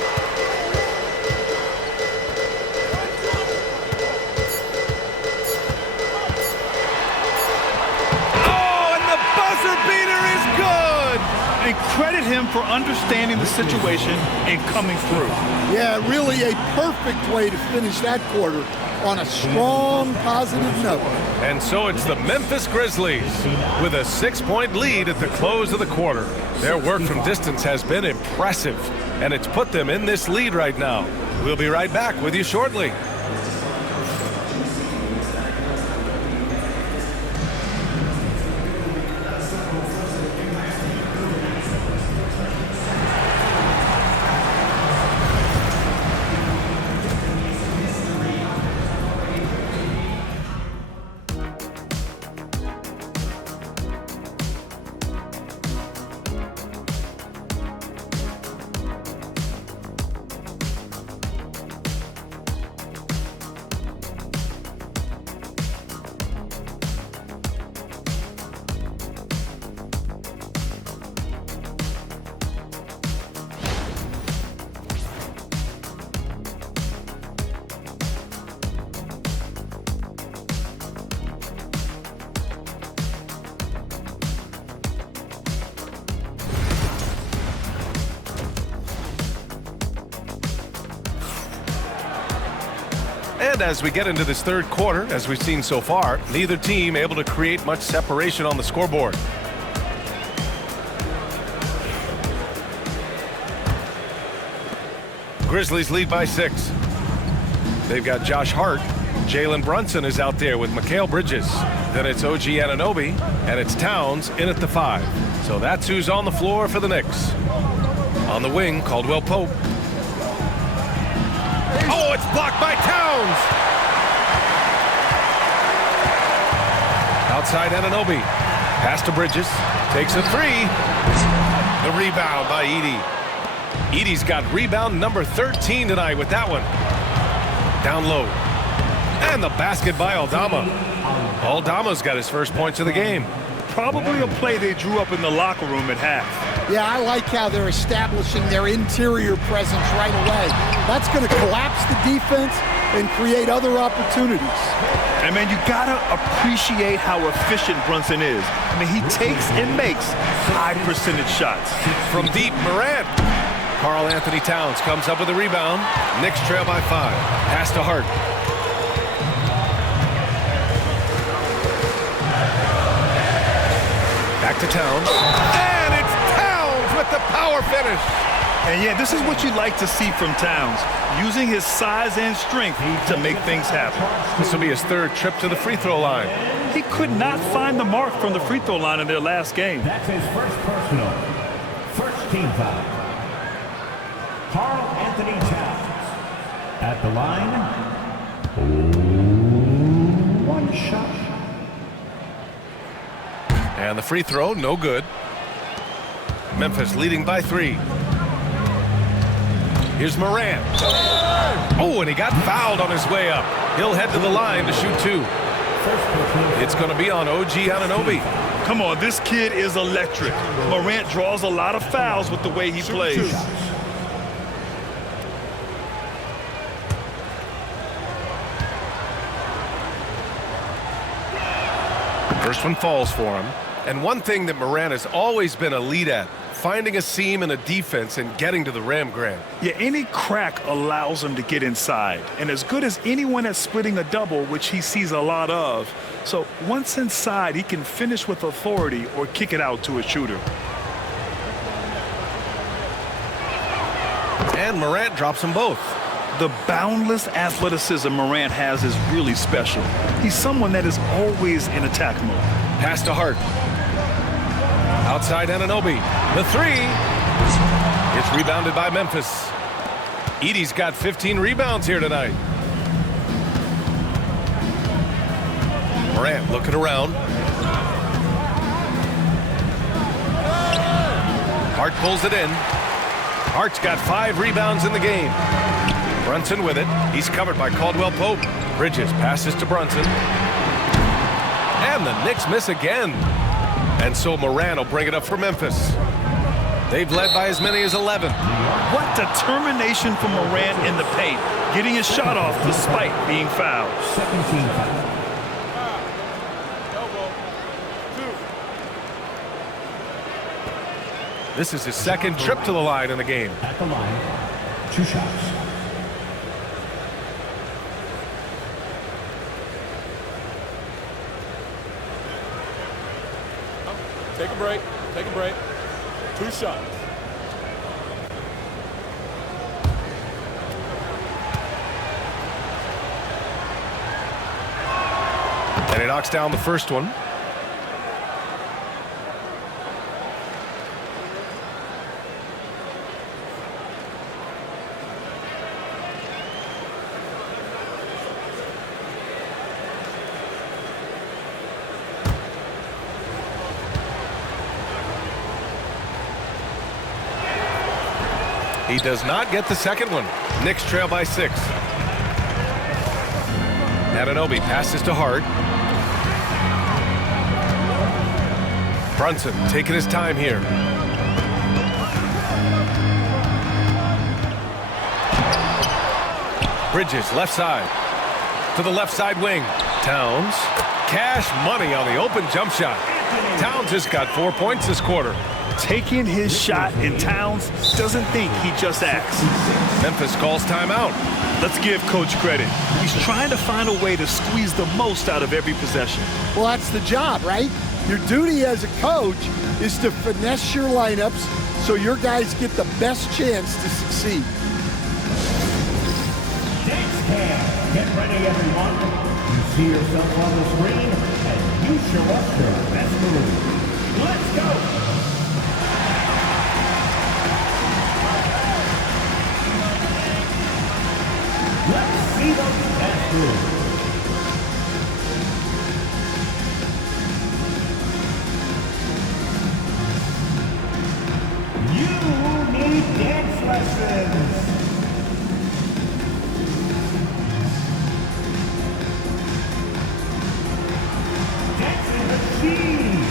Oh, and the buzzer beater is good. And credit him for understanding the situation and coming through. Yeah, really a perfect way to finish that quarter on a strong, positive note. And so it's the Memphis Grizzlies with a 6-point lead at the close of the quarter. Their work from distance has been impressive, and it's put them in this lead right now. We'll be right back with you shortly. And as we get into this third quarter, as we've seen so far, neither team able to create much separation on the scoreboard. Grizzlies lead by 6. They've got Josh Hart. Jalen Brunson is out there with Mikal Bridges. Then it's OG Anunoby, and it's Towns in at the 5. So that's who's on the floor for the Knicks. On the wing, Caldwell Pope. Oh, it's blocked by Towns! Outside Anunoby. Pass to Bridges. Takes a 3. The rebound by Edey. Edey's got rebound number 13 tonight with that one. Down low. And the basket by Aldama. Aldama's got his first points of the game. Probably a play they drew up in the locker room at half. Yeah, I like how they're establishing their interior presence right away. That's going to collapse the defense and create other opportunities. And, man, you got to appreciate how efficient Brunson is. I mean, he takes and makes high-percentage shots. From deep, Morant. Karl Anthony Towns comes up with a rebound. Knicks trail by 5. Pass to Hart. Back to Towns. And it's Towns with the power finish. And, yeah, this is what you like to see from Towns, using his size and strength to make things happen. This will be his 3rd trip to the free throw line. He could not find the mark from the free throw line in their last game. That's his first personal. First team foul. Karl Anthony Towns at the line. 1 shot. And the free throw, no good. Memphis leading by 3. Here's Morant. Oh, and he got fouled on his way up. He'll head to the line to shoot 2. It's going to be on OG Anunoby. Come on, this kid is electric. Morant draws a lot of fouls with the way he plays. First one falls for him. And one thing that Morant has always been elite at, finding a seam in a defense and getting to the rim, Grant. Yeah, any crack allows him to get inside. And as good as anyone at splitting a double, which he sees a lot of. So once inside, he can finish with authority or kick it out to a shooter. And Morant drops them both. The boundless athleticism Morant has is really special. He's someone that is always in attack mode. Pass to Hart. Outside Anunoby. The 3. It's rebounded by Memphis. Edey's got 15 rebounds here tonight. Morant looking around. Hart pulls it in. Hart's got 5 rebounds in the game. Brunson with it. He's covered by Caldwell Pope. Bridges passes to Brunson. And the Knicks miss again. And so Morant will bring it up for Memphis. They've led by as many as 11. What determination from Morant in the paint, getting his shot off despite being fouled. 17 foul. This is his 2nd trip to the line in the game. At the line, 2 shots. Take a break. Take a break. 2 shots. And he knocks down the first one. He does not get the second one. Knicks trail by 6. Anunoby passes to Hart. Brunson taking his time here. Bridges left side. To the left side wing. Towns. Cash money on the open jump shot. Towns has got 4 points this quarter. Taking his shot, and Towns doesn't think, he just acts. Memphis calls timeout. Let's give Coach credit. He's trying to find a way to squeeze the most out of every possession. Well, that's the job, right? Your duty as a coach is to finesse your lineups so your guys get the best chance to succeed. Next Get ready, everyone. You see yourself on the screen, and you show us your best move. Let's go! Let's see those best moves. You need dance lessons. Dancing machine.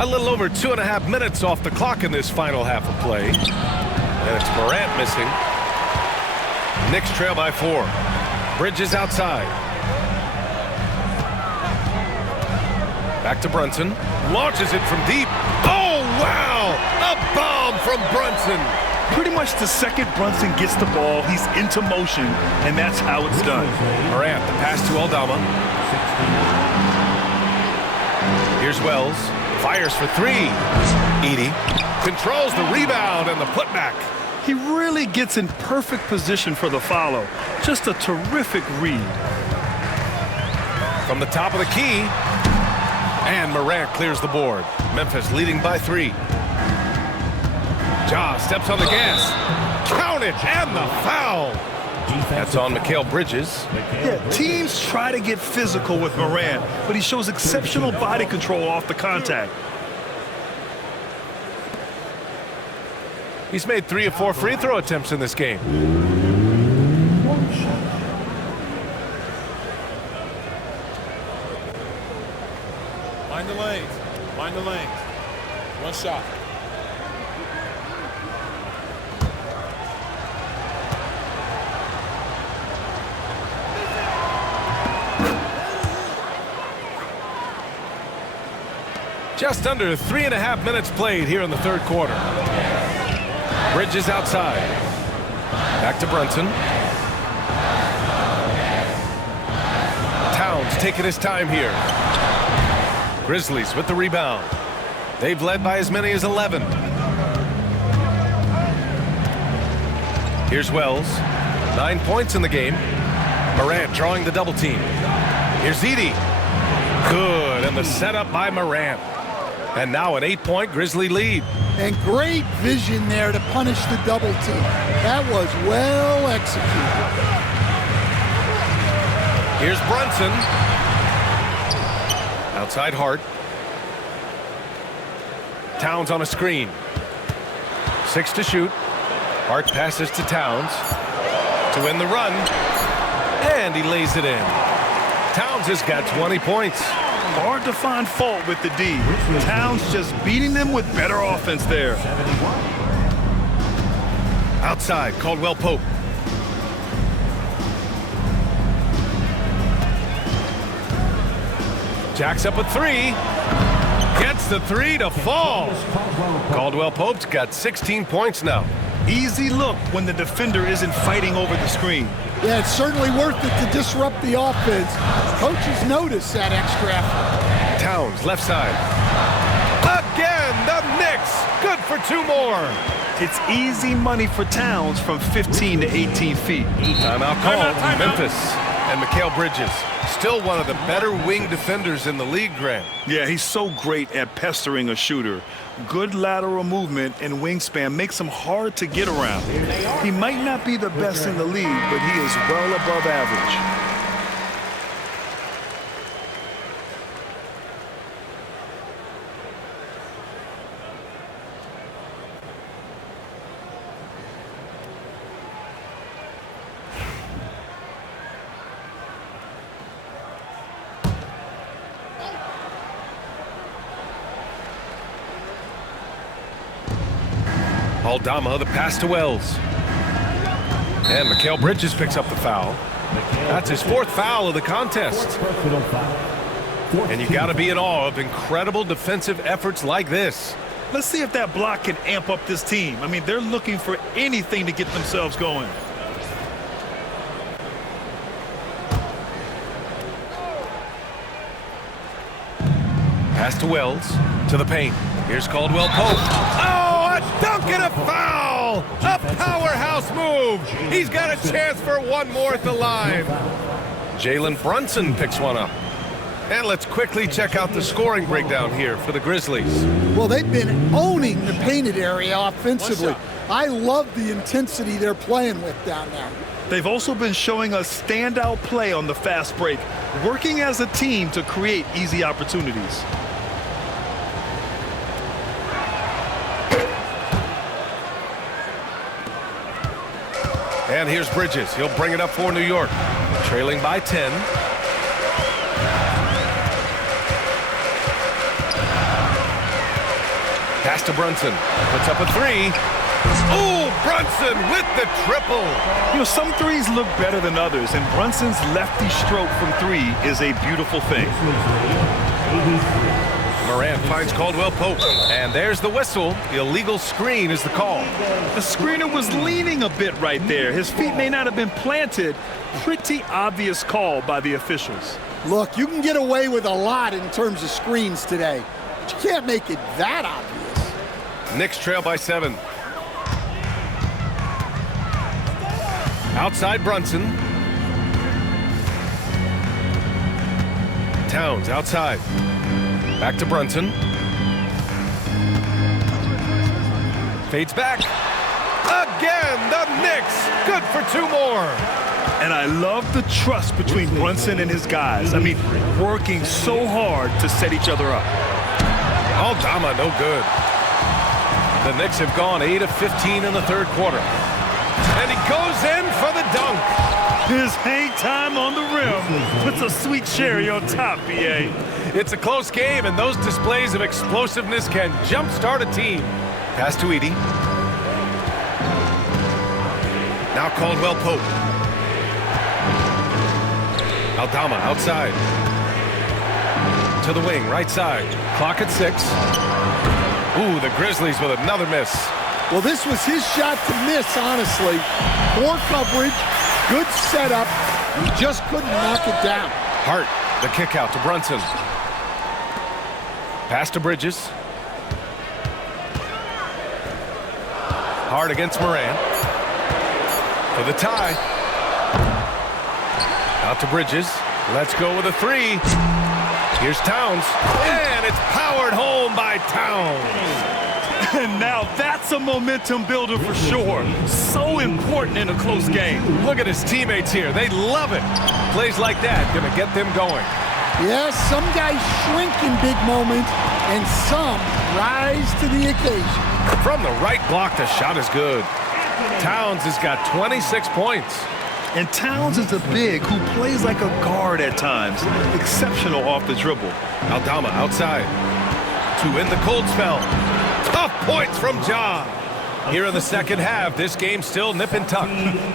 A little over 2.5 minutes off the clock in this final half of play. And it's Morant missing. Knicks trail by 4. Bridges outside. Back to Brunson. Launches it from deep. Oh, wow! A bomb from Brunson. Pretty much the second Brunson gets the ball, he's into motion, and that's how it's done. Morant, the pass to Aldama. Here's Wells. Fires for 3. Edey controls the rebound and the putback. He really gets in perfect position for the follow. Just a terrific read. From the top of the key. And Morant clears the board. Memphis leading by 3. Ja steps on the gas. Count it, and the foul. That's on Mikal Bridges. Yeah, teams try to get physical with Morant, but he shows exceptional body control off the contact. He's made 3 of 4 free throw attempts in this game. Mind the lanes. Mind the lanes. One shot. Just under 3.5 minutes played here in the third quarter. Bridges outside. Back to Brunson. Towns taking his time here. Grizzlies with the rebound. They've led by as many as 11. Here's Wells. 9 points in the game. Morant drawing the double team. Here's Edey. Good, and the setup by Morant. And now an 8-point Grizzly lead. And great vision there to punish the double team. That was well executed. Here's Brunson. Outside Hart. Towns on a screen. 6 to shoot. Hart passes to Towns to win the run. And he lays it in. Towns has got 20 points. Hard to find fault with the D. Towns just beating them with better offense there. Outside, Caldwell Pope. Jacks up a 3. Gets the 3 to fall. Caldwell Pope's got 16 points now. Easy look when the defender isn't fighting over the screen. Yeah, it's certainly worth it to disrupt the offense. Coaches notice that extra effort. Towns, left side. Again, the Knicks. Good for 2 more. It's easy money for Towns from 15 to 18 feet. Timeout called. Memphis and Mikal Bridges. Still one of the better wing defenders in the league, Grant. Yeah, he's so great at pestering a shooter. Good lateral movement and wingspan makes him hard to get around. He might not be the best in the league, but he is well above average. Aldama, the pass to Wells. And Mikal Bridges picks up the foul. That's his 4th foul of the contest. And you got to be in awe of incredible defensive efforts like this. Let's see if that block can amp up this team. I mean, they're looking for anything to get themselves going. Pass to Wells, to the paint. Here's Caldwell Pope. Oh, a dunk and a foul! A powerhouse move! He's got a chance for one more at the line. Jalen Brunson picks one up. And let's quickly check out the scoring breakdown here for the Grizzlies. Well, they've been owning the painted area offensively. I love the intensity they're playing with down there. They've also been showing us standout play on the fast break, working as a team to create easy opportunities. And here's Bridges. He'll bring it up for New York. Trailing by 10. Pass to Brunson. Puts up a 3. Oh, Brunson with the triple. You know, some threes look better than others, and Brunson's lefty stroke from 3 is a beautiful thing. Morant finds Caldwell Pope. And there's the whistle. The illegal screen is the call. The screener was leaning a bit right there. His feet may not have been planted. Pretty obvious call by the officials. Look, you can get away with a lot in terms of screens today, but you can't make it that obvious. Knicks trail by 7. Outside Brunson. Towns outside. Back to Brunson. Fades back. Again, the Knicks. Good for 2 more. And I love the trust between Brunson and his guys. I mean, working so hard to set each other up. Aldama, no good. The Knicks have gone 8 of 15 in the 3rd quarter. And he goes in for the dunk. His hang time on the rim puts a sweet cherry on top, BA. It's a close game, and those displays of explosiveness can jumpstart a team. Pass to Edey. Now Caldwell Pope. Aldama outside. To the wing, right side. Clock at 6. Ooh, the Grizzlies with another miss. Well, this was his shot to miss, honestly. Poor coverage, good setup. He just couldn't knock it down. Hart, the kick out to Brunson. Pass to Bridges. Hart against Moran. For the tie. Out to Bridges. Let's go with a 3. Here's Towns. And it's powered home by Towns. And now that's a momentum builder for sure. So important in a close game. Look at his teammates here. They love it. Plays like that gonna get them going. Yes, some guys shrink in big moments, and some rise to the occasion. From the right block, the shot is good. Towns has got 26 points. And Towns is a big who plays like a guard at times. Exceptional off the dribble. Aldama outside. To end the cold spell. Tough points from Ja. Here in the second half, this game's still nip and tuck.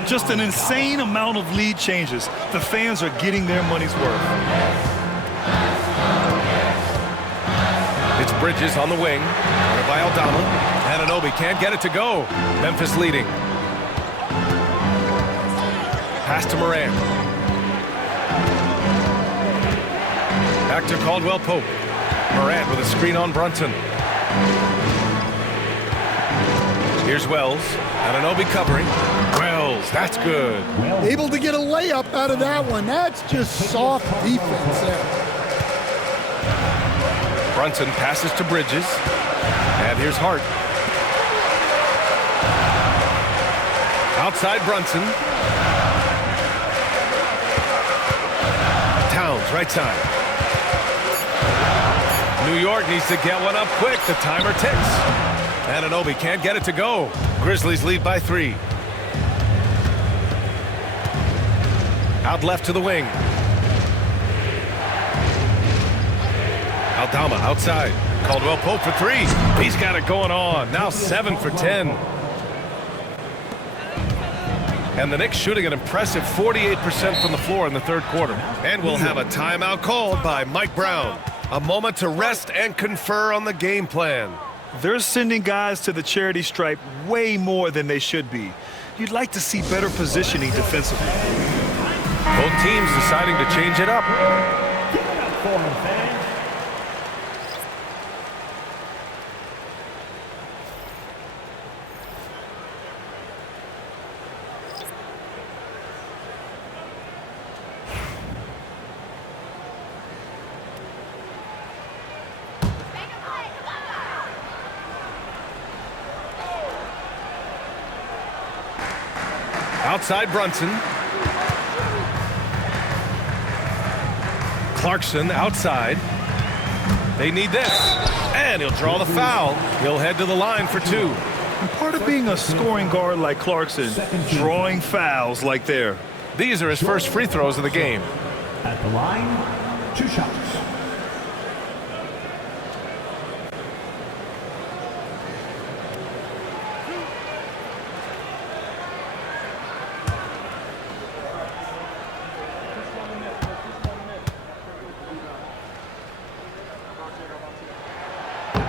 Just an insane amount of lead changes. The fans are getting their money's worth. It's Bridges on the wing. Countered by Aldama. Anunoby can't get it to go. Memphis leading. Pass to Moran. Back to Caldwell Pope. Moran with a screen on Brunson. Here's Wells. Anunoby covering. Wells, that's good. Able to get a layup out of that one. That's just soft defense there. Brunson passes to Bridges. And here's Hart. Outside Brunson. Towns, right side. New York needs to get one up quick. The timer ticks. Anunoby can't get it to go. Grizzlies lead by 3. Out left to the wing. Aldama outside. Caldwell Pope for 3. He's got it going on. Now 7 for 10. And the Knicks shooting an impressive 48% from the floor in the third quarter. And we'll have a timeout called by Mike Brown. A moment to rest and confer on the game plan. They're sending guys to the charity stripe way more than they should be. You'd like to see better positioning defensively. Both teams deciding to change it up. Give it up for him, fans. Outside Brunson. Clarkson outside. They need this. And he'll draw the foul. He'll head to the line for two. And part of being a scoring guard like Clarkson, drawing fouls like there. These are his first free throws of the game. At the line, 2 shots.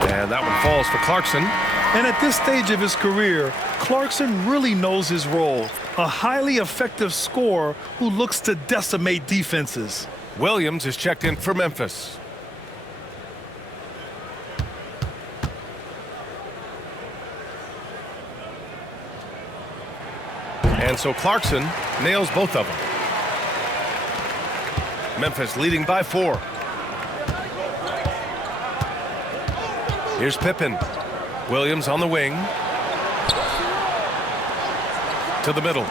And that one falls for Clarkson. And at this stage of his career, Clarkson really knows his role. A highly effective scorer who looks to decimate defenses. Williams is checked in for Memphis. And so Clarkson nails both of them. Memphis leading by 4. Here's Pippen. Williams on the wing. To the middle.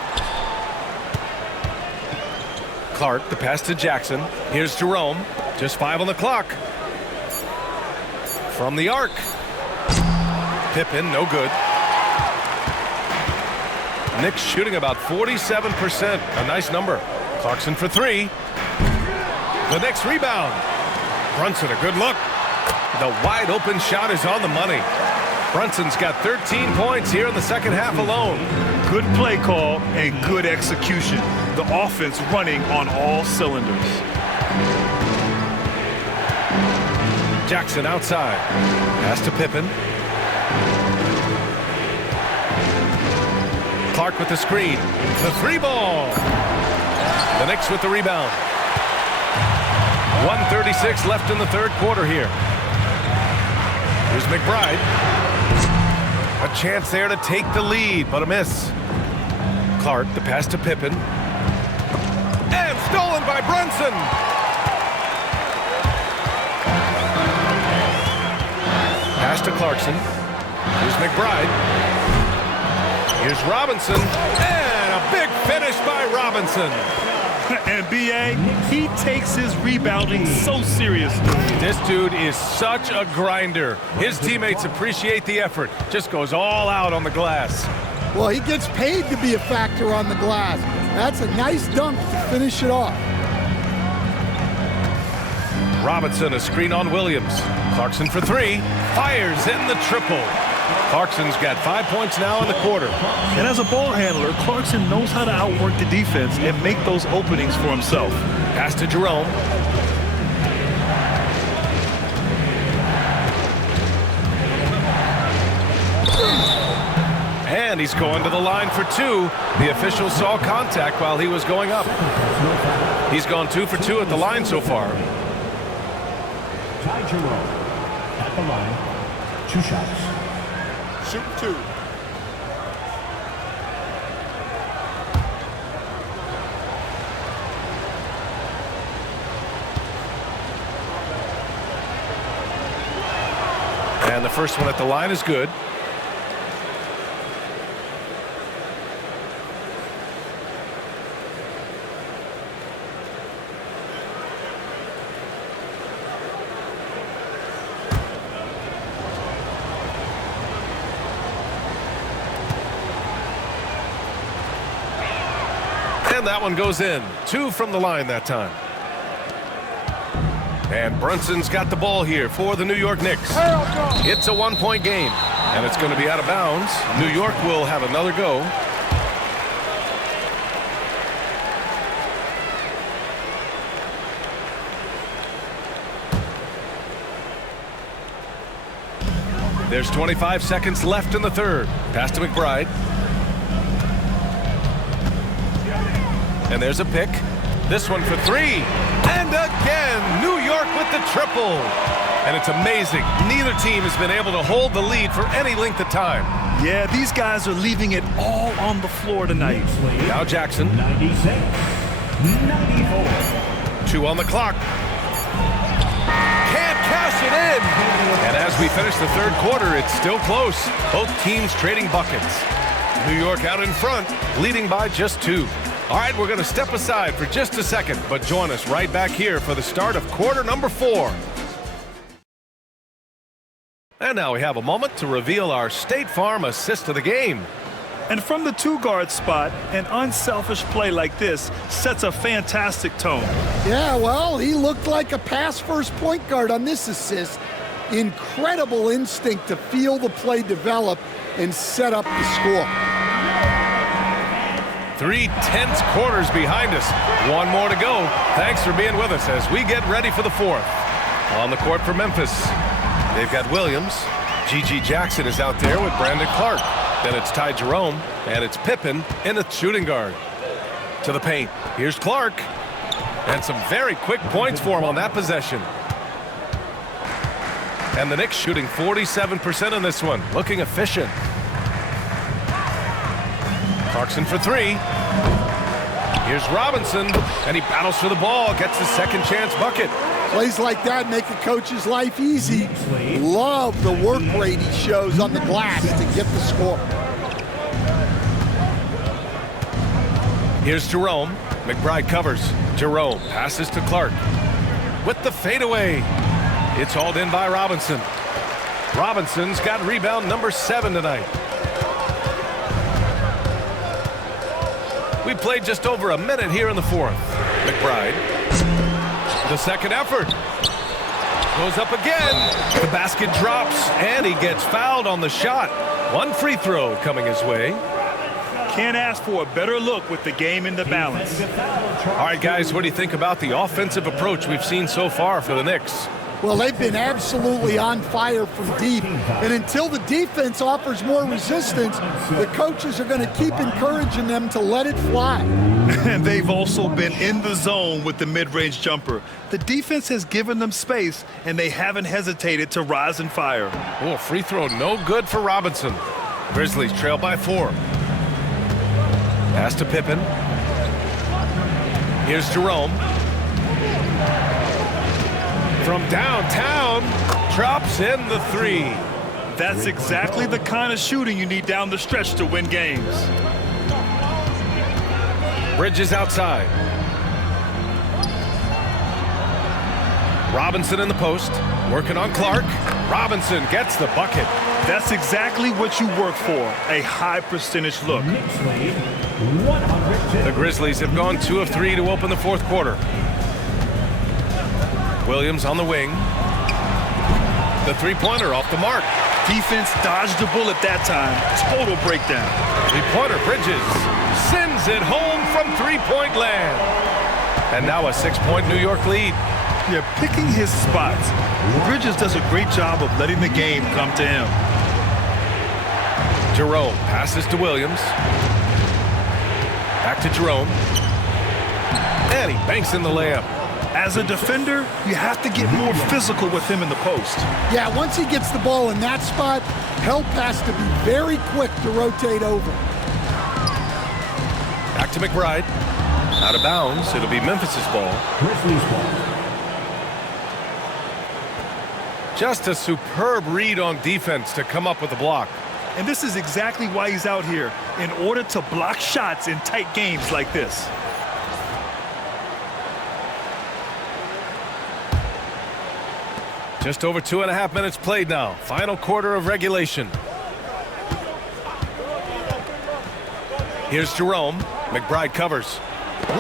Clark, the pass to Jackson. Here's Jerome. Just 5 on the clock. From the arc. Pippen, no good. Knicks shooting about 47%. A nice number. Clarkson for 3. The Knicks rebound. Brunson, a good look. The wide open shot is on the money. Brunson's got 13 points here in the second half alone. Good play call and good execution. The offense running on all cylinders. Jackson outside. Pass to Pippen. Clark with the screen. The 3 ball. The Knicks with the rebound. 1:36 left in the third quarter here. Here's McBride. A chance there to take the lead, but a miss. Clark, the pass to Pippen. And stolen by Brunson. Pass to Clarkson. Here's McBride. Here's Robinson. And a big finish by Robinson. And B.A., he takes his rebounding so seriously. This dude is such a grinder. His teammates appreciate the effort. Just goes all out on the glass. Well, he gets paid to be a factor on the glass. That's a nice dunk to finish it off. Robinson, a screen on Williams. Clarkson for 3. Fires in the triple. Clarkson's got 5 points now in the quarter. And as a ball handler, Clarkson knows how to outwork the defense and make those openings for himself. Pass to Jerome. And he's going to the line for 2. The official saw contact while he was going up. He's gone 2 for 2 at the line so far. Ty Jerome at the line, 2 shots. Shoot 2. And the first one at the line is good. And that one goes in. 2 from the line that time. And Brunson's got the ball here for the New York Knicks. It's a 1-point game, and it's going to be out of bounds. New York will have another go. There's 25 seconds left in the third. Pass to McBride. And there's a pick. This one for three. And again, New York with the triple. And it's amazing. Neither team has been able to hold the lead for any length of time. Yeah, these guys are leaving it all on the floor tonight. Now Jackson. 96, 94. 2 on the clock. Can't cash it in. And as we finish the third quarter, it's still close. Both teams trading buckets. New York out in front, leading by just 2. All right, we're going to step aside for just a second, but join us right back here for the start of quarter number 4. And now we have a moment to reveal our State Farm assist of the game. And from the 2-guard spot, an unselfish play like this sets a fantastic tone. Yeah, well, he looked like a pass-first point guard on this assist. Incredible instinct to feel the play develop and set up the score. 3 tense quarters behind us. 1 more to go. Thanks for being with us as we get ready for the 4th. On the court for Memphis, they've got Williams. G.G. Jackson is out there with Brandon Clark. Then it's Ty Jerome, and it's Pippen in the shooting guard. To the paint. Here's Clark. And some very quick points for him on that possession. And the Knicks shooting 47% in this one. Looking efficient. Clarkson for 3. Here's Robinson, and he battles for the ball, gets his second chance bucket. Plays like that make a coach's life easy. Love the work rate he shows on the glass to get the score. Here's Jerome. McBride covers. Jerome passes to Clark. With the fadeaway. It's hauled in by Robinson. Robinson's got rebound number 7 tonight. We played just over a minute here in the 4th. McBride. The second effort. Goes up again. The basket drops, and he gets fouled on the shot. 1 free throw coming his way. Can't ask for a better look with the game in the balance. All right, guys, what do you think about the offensive approach we've seen so far for the Knicks? Well, they've been absolutely on fire from deep. And until the defense offers more resistance, the coaches are going to keep encouraging them to let it fly. And they've also been in the zone with the mid-range jumper. The defense has given them space, and they haven't hesitated to rise and fire. Oh, free throw no good for Robinson. Grizzlies trail by 4. Pass to Pippen. Here's Jerome. From downtown, drops in the 3. That's exactly the kind of shooting you need down the stretch to win games. Bridges outside. Robinson in the post, working on Clark. Robinson gets the bucket. That's exactly what you work for, a high percentage look. The Grizzlies have gone 2 of 3 to open the 4th quarter. Williams on the wing. The 3-pointer off the mark. Defense dodged the bullet that time. Total breakdown. 3-pointer, Bridges sends it home from 3-point land. And now a 6-point New York lead. Yeah, picking his spots. Bridges does a great job of letting the game come to him. Jerome passes to Williams. Back to Jerome. And he banks in the layup. As a defender, you have to get more physical with him in the post. Yeah, once he gets the ball in that spot, help has to be very quick to rotate over. Back to McBride. Out of bounds. It'll be Memphis's ball. Grizzlies ball. Just a superb read on defense to come up with the block. And this is exactly why he's out here, in order to block shots in tight games like this. Just over 2.5 minutes played now. Final quarter of regulation. Here's Jerome. McBride covers.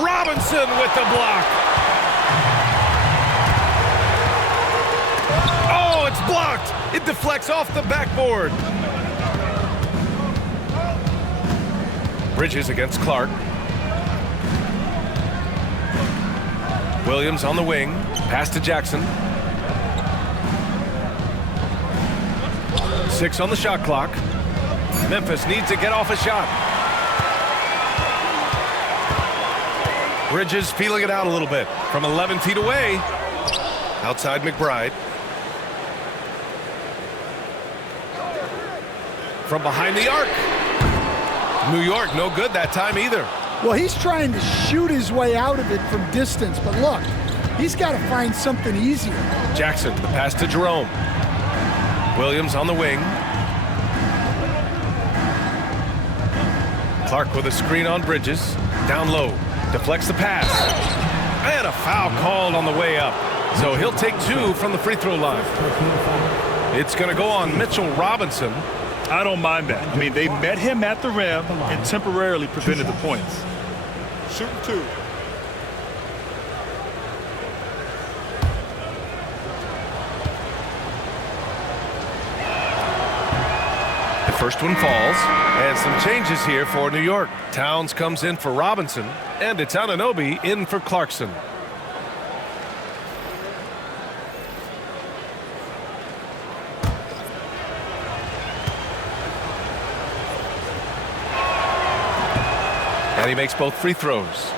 Robinson with the block. Oh, it's blocked. It deflects off the backboard. Bridges against Clark. Williams on the wing. Pass to Jackson. 6 on the shot clock. Memphis needs to get off a shot. Bridges feeling it out a little bit from 11 feet away. Outside McBride. From behind the arc. New York, no good that time either. Well, he's trying to shoot his way out of it from distance, but look, he's got to find something easier. Jackson, the pass to Jerome. Williams on the wing. Clark with a screen on Bridges. Down low. Deflects the pass. And a foul called on the way up. So he'll take 2 from the free throw line. It's going to go on Mitchell Robinson. I don't mind that. I mean, they met him at the rim and temporarily prevented the points. Shooting 2. The first one falls, and some changes here for New York. Towns comes in for Robinson, and it's Anunoby in for Clarkson. And he makes both free throws.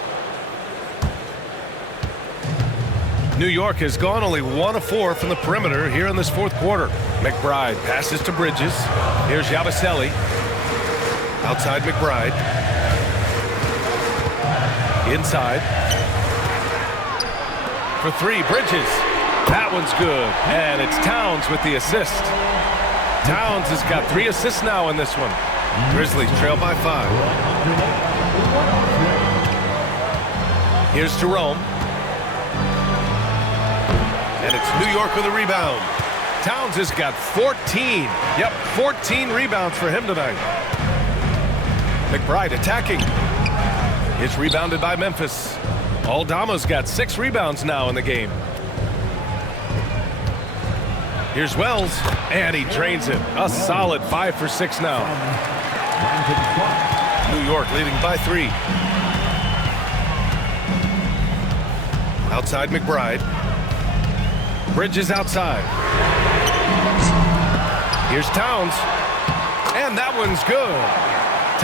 New York has gone only 1 of 4 from the perimeter here in this fourth quarter. McBride passes to Bridges. Here's Yabusele. Outside McBride. Inside. For 3, Bridges. That one's good. And it's Towns with the assist. Towns has got 3 assists now in this one. Grizzlies trail by 5. Here's Jerome. And it's New York with a rebound. Towns has got 14. Yep, 14 rebounds for him tonight. McBride attacking. It's rebounded by Memphis. Aldama's got 6 rebounds now in the game. Here's Wells, and he drains it. A solid 5 for 6 now. New York leading by 3. Outside McBride. Bridges outside. Here's Towns. And that one's good.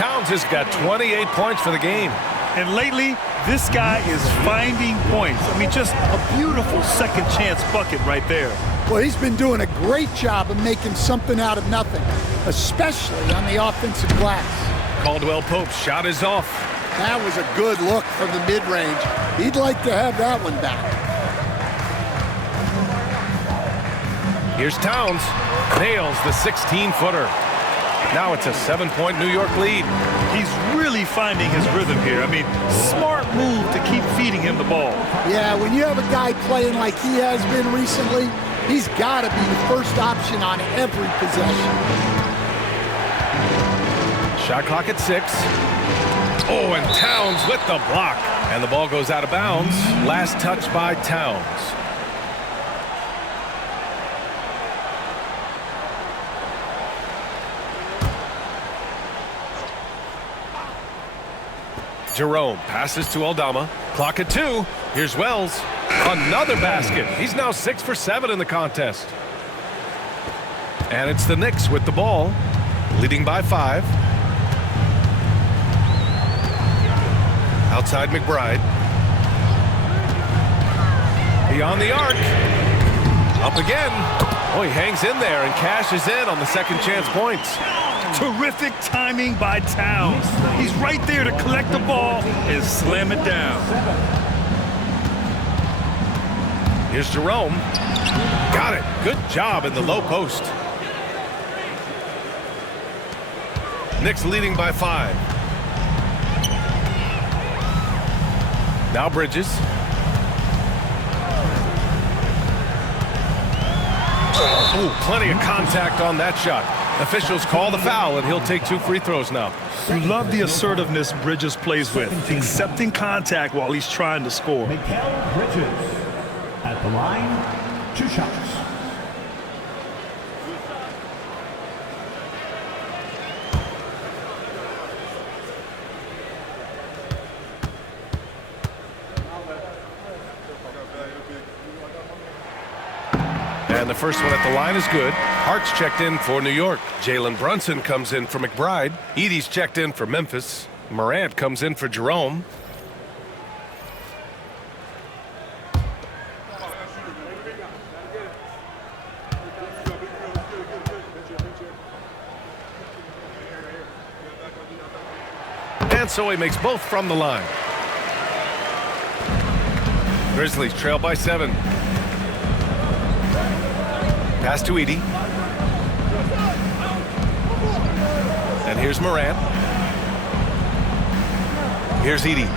Towns has got 28 points for the game. And lately, this guy is finding points. I mean, just a beautiful second chance bucket right there. Well, he's been doing a great job of making something out of nothing, especially on the offensive glass. Caldwell Pope's shot is off. That was a good look from the mid-range. He'd like to have that one back. Here's Towns. Nails the 16-footer. Now it's a 7-point New York lead. He's really finding his rhythm here. I mean, smart move to keep feeding him the ball. Yeah, when you have a guy playing like he has been recently, he's got to be the first option on every possession. Shot clock at 6. Oh, and Towns with the block. And the ball goes out of bounds. Last touch by Towns. Jerome passes to Aldama. Clock at 2. Here's Wells. Another basket. He's now 6 for 7 in the contest. And it's the Knicks with the ball, leading by 5. Outside McBride. Beyond the arc. Up again. Oh, he hangs in there and cashes in on the second chance points. Terrific timing by Towns. He's right there to collect the ball and slam it down. Here's Jerome. Got it. Good job in the low post. Knicks leading by 5. Now Bridges. Ooh, plenty of contact on that shot. Officials call the foul, and he'll take 2 free throws now. You love the assertiveness Bridges plays with, accepting contact while he's trying to score. Mikal Bridges at the line, 2 shots. And the first one at the line is good. Hart's checked in for New York. Jalen Brunson comes in for McBride. Edey's checked in for Memphis. Morant comes in for Jerome. And so he makes both from the line. Grizzlies trail by 7. Pass to Edey. And here's Morant. Here's Edey.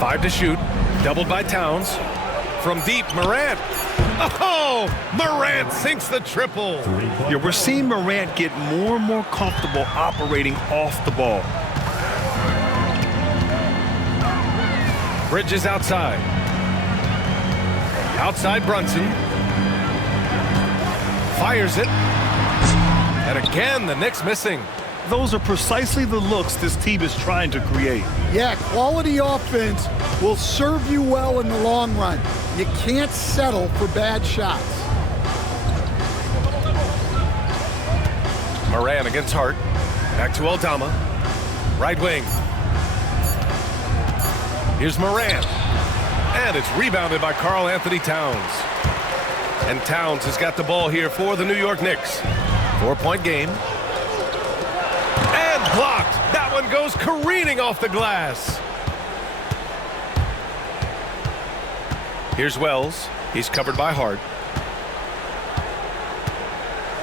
5 to shoot. Doubled by Towns. From deep, Morant. Oh, Morant sinks the triple. Yeah, we're seeing Morant get more and more comfortable operating off the ball. Bridges outside. Outside Brunson. Fires it. And again, the Knicks missing. Those are precisely the looks this team is trying to create. Yeah, quality offense will serve you well in the long run. You can't settle for bad shots. Morant against Hart. Back to Aldama. Right wing. Here's Morant. And it's rebounded by Karl Anthony Towns. And Towns has got the ball here for the New York Knicks. 4-point game. And blocked. That one goes careening off the glass. Here's Wells. He's covered by Hart.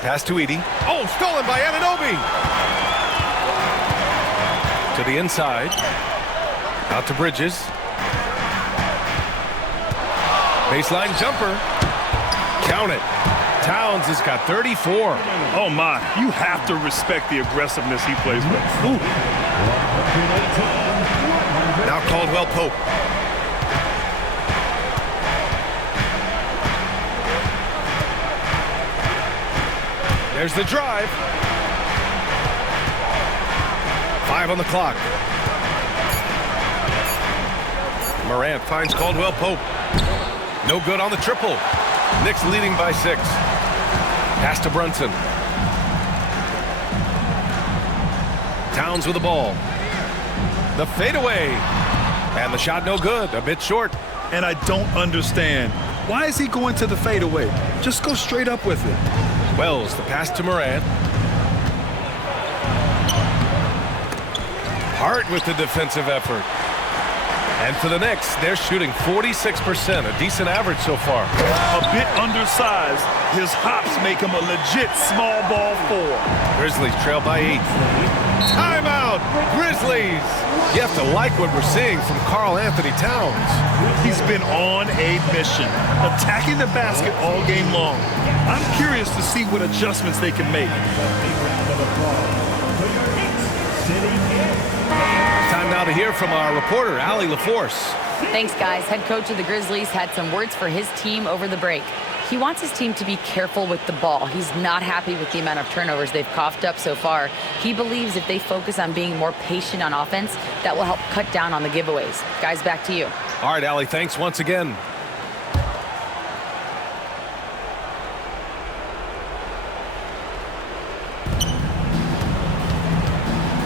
Pass to Edey. Oh, stolen by Anunoby. To the inside. Out to Bridges. Baseline jumper. Count it. Towns has got 34. Oh, my. You have to respect the aggressiveness he plays with. Ooh. Now Caldwell Pope. There's the drive. 5 on the clock. Morant finds Caldwell Pope. No good on the triple. Knicks leading by 6. Pass to Brunson. Towns with the ball. The fadeaway. And the shot no good. A bit short. And I don't understand. Why is he going to the fadeaway? Just go straight up with it. Wells, the pass to Morant. Hart with the defensive effort. And for the Knicks, they're shooting 46%, a decent average so far. A bit undersized. His hops make him a legit small ball 4. Grizzlies trail by 8. Timeout, Grizzlies. You have to like what we're seeing from Karl Anthony Towns. He's been on a mission, attacking the basket all game long. I'm curious to see what adjustments they can make. Time now to hear from our reporter, Allie LaForce. Thanks, guys. Head coach of the Grizzlies had some words for his team over the break. He wants his team to be careful with the ball. He's not happy with the amount of turnovers they've coughed up so far. He believes if they focus on being more patient on offense, that will help cut down on the giveaways. Guys, back to you. All right, Allie, thanks once again.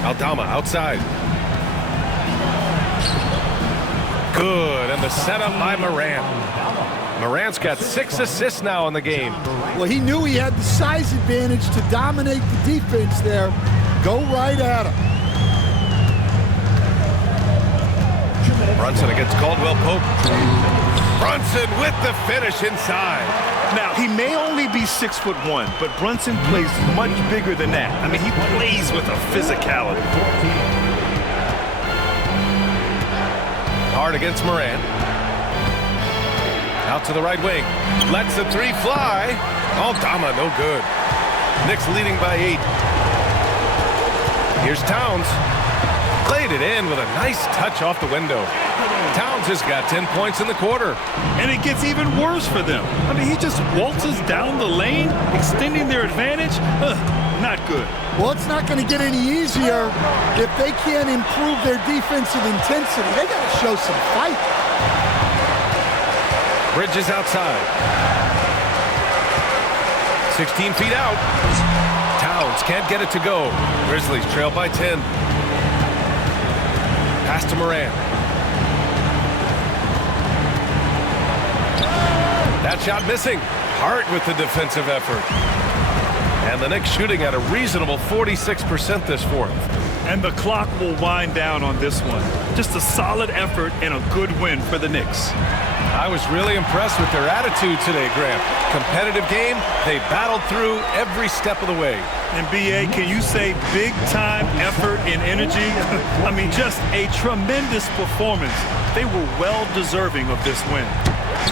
Aldama outside. Good, and the setup by Morant. Morant's got 6 assists now in the game. Well, he knew he had the size advantage to dominate the defense there. Go right at him. Brunson against Caldwell Pope. Brunson with the finish inside. Now, he may only be 6'1", but Brunson plays much bigger than that. I mean, he plays with a physicality. Hard against Morant. Out to the right wing. Lets the 3 fly. Aldama, no good. Knicks leading by 8. Here's Towns. Played it in with a nice touch off the window. Towns has got 10 points in the quarter. And it gets even worse for them. I mean, he just waltzes down the lane, extending their advantage. Not good. Well, it's not going to get any easier if they can't improve their defensive intensity. They got to show some fight. Bridges outside. 16 feet out. Towns can't get it to go. Grizzlies trail by 10. Pass to Morant. That shot missing. Hart with the defensive effort. And the Knicks shooting at a reasonable 46% this fourth. And the clock will wind down on this one. Just a solid effort and a good win for the Knicks. I was really impressed with their attitude today, Graham. Competitive game, they battled through every step of the way. And B.A., can you say big-time effort and energy? I mean, just a tremendous performance. They were well-deserving of this win.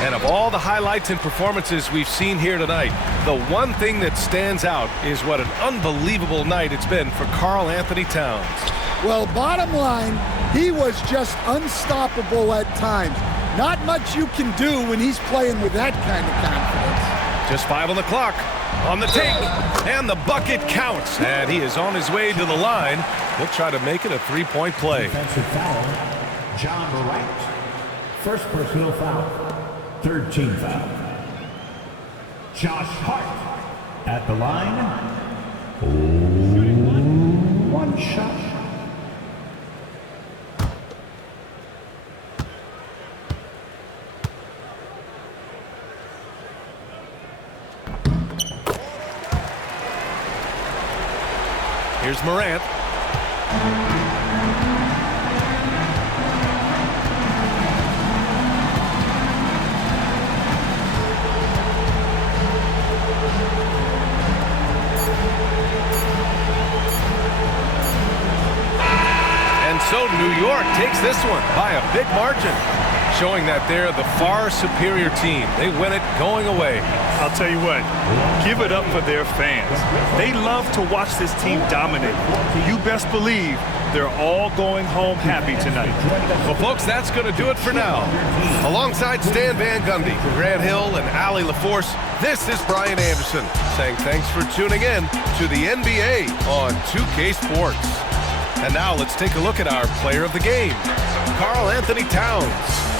And of all the highlights and performances we've seen here tonight, the one thing that stands out is what an unbelievable night it's been for Karl Anthony Towns. Well, bottom line, he was just unstoppable at times. Not much you can do when he's playing with that kind of confidence. Just 5 on the clock. On the take. And the bucket counts. And he is on his way to the line. He'll try to make it a three-point play. Defensive foul, John Morant. First personal foul. Third team foul. Josh Hart at the line. One shot. Here's Morant. And so New York takes this one by a big margin, showing that they're the far superior team. They win it going away. I'll tell you what, give it up for their fans. They love to watch this team dominate. You best believe they're all going home happy tonight. Well, folks, that's going to do it for now. Alongside Stan Van Gundy, Grant Hill, and Allie LaForce, this is Brian Anderson saying thanks for tuning in to the NBA on 2K Sports. And now let's take a look at our player of the game, Karl Anthony Towns.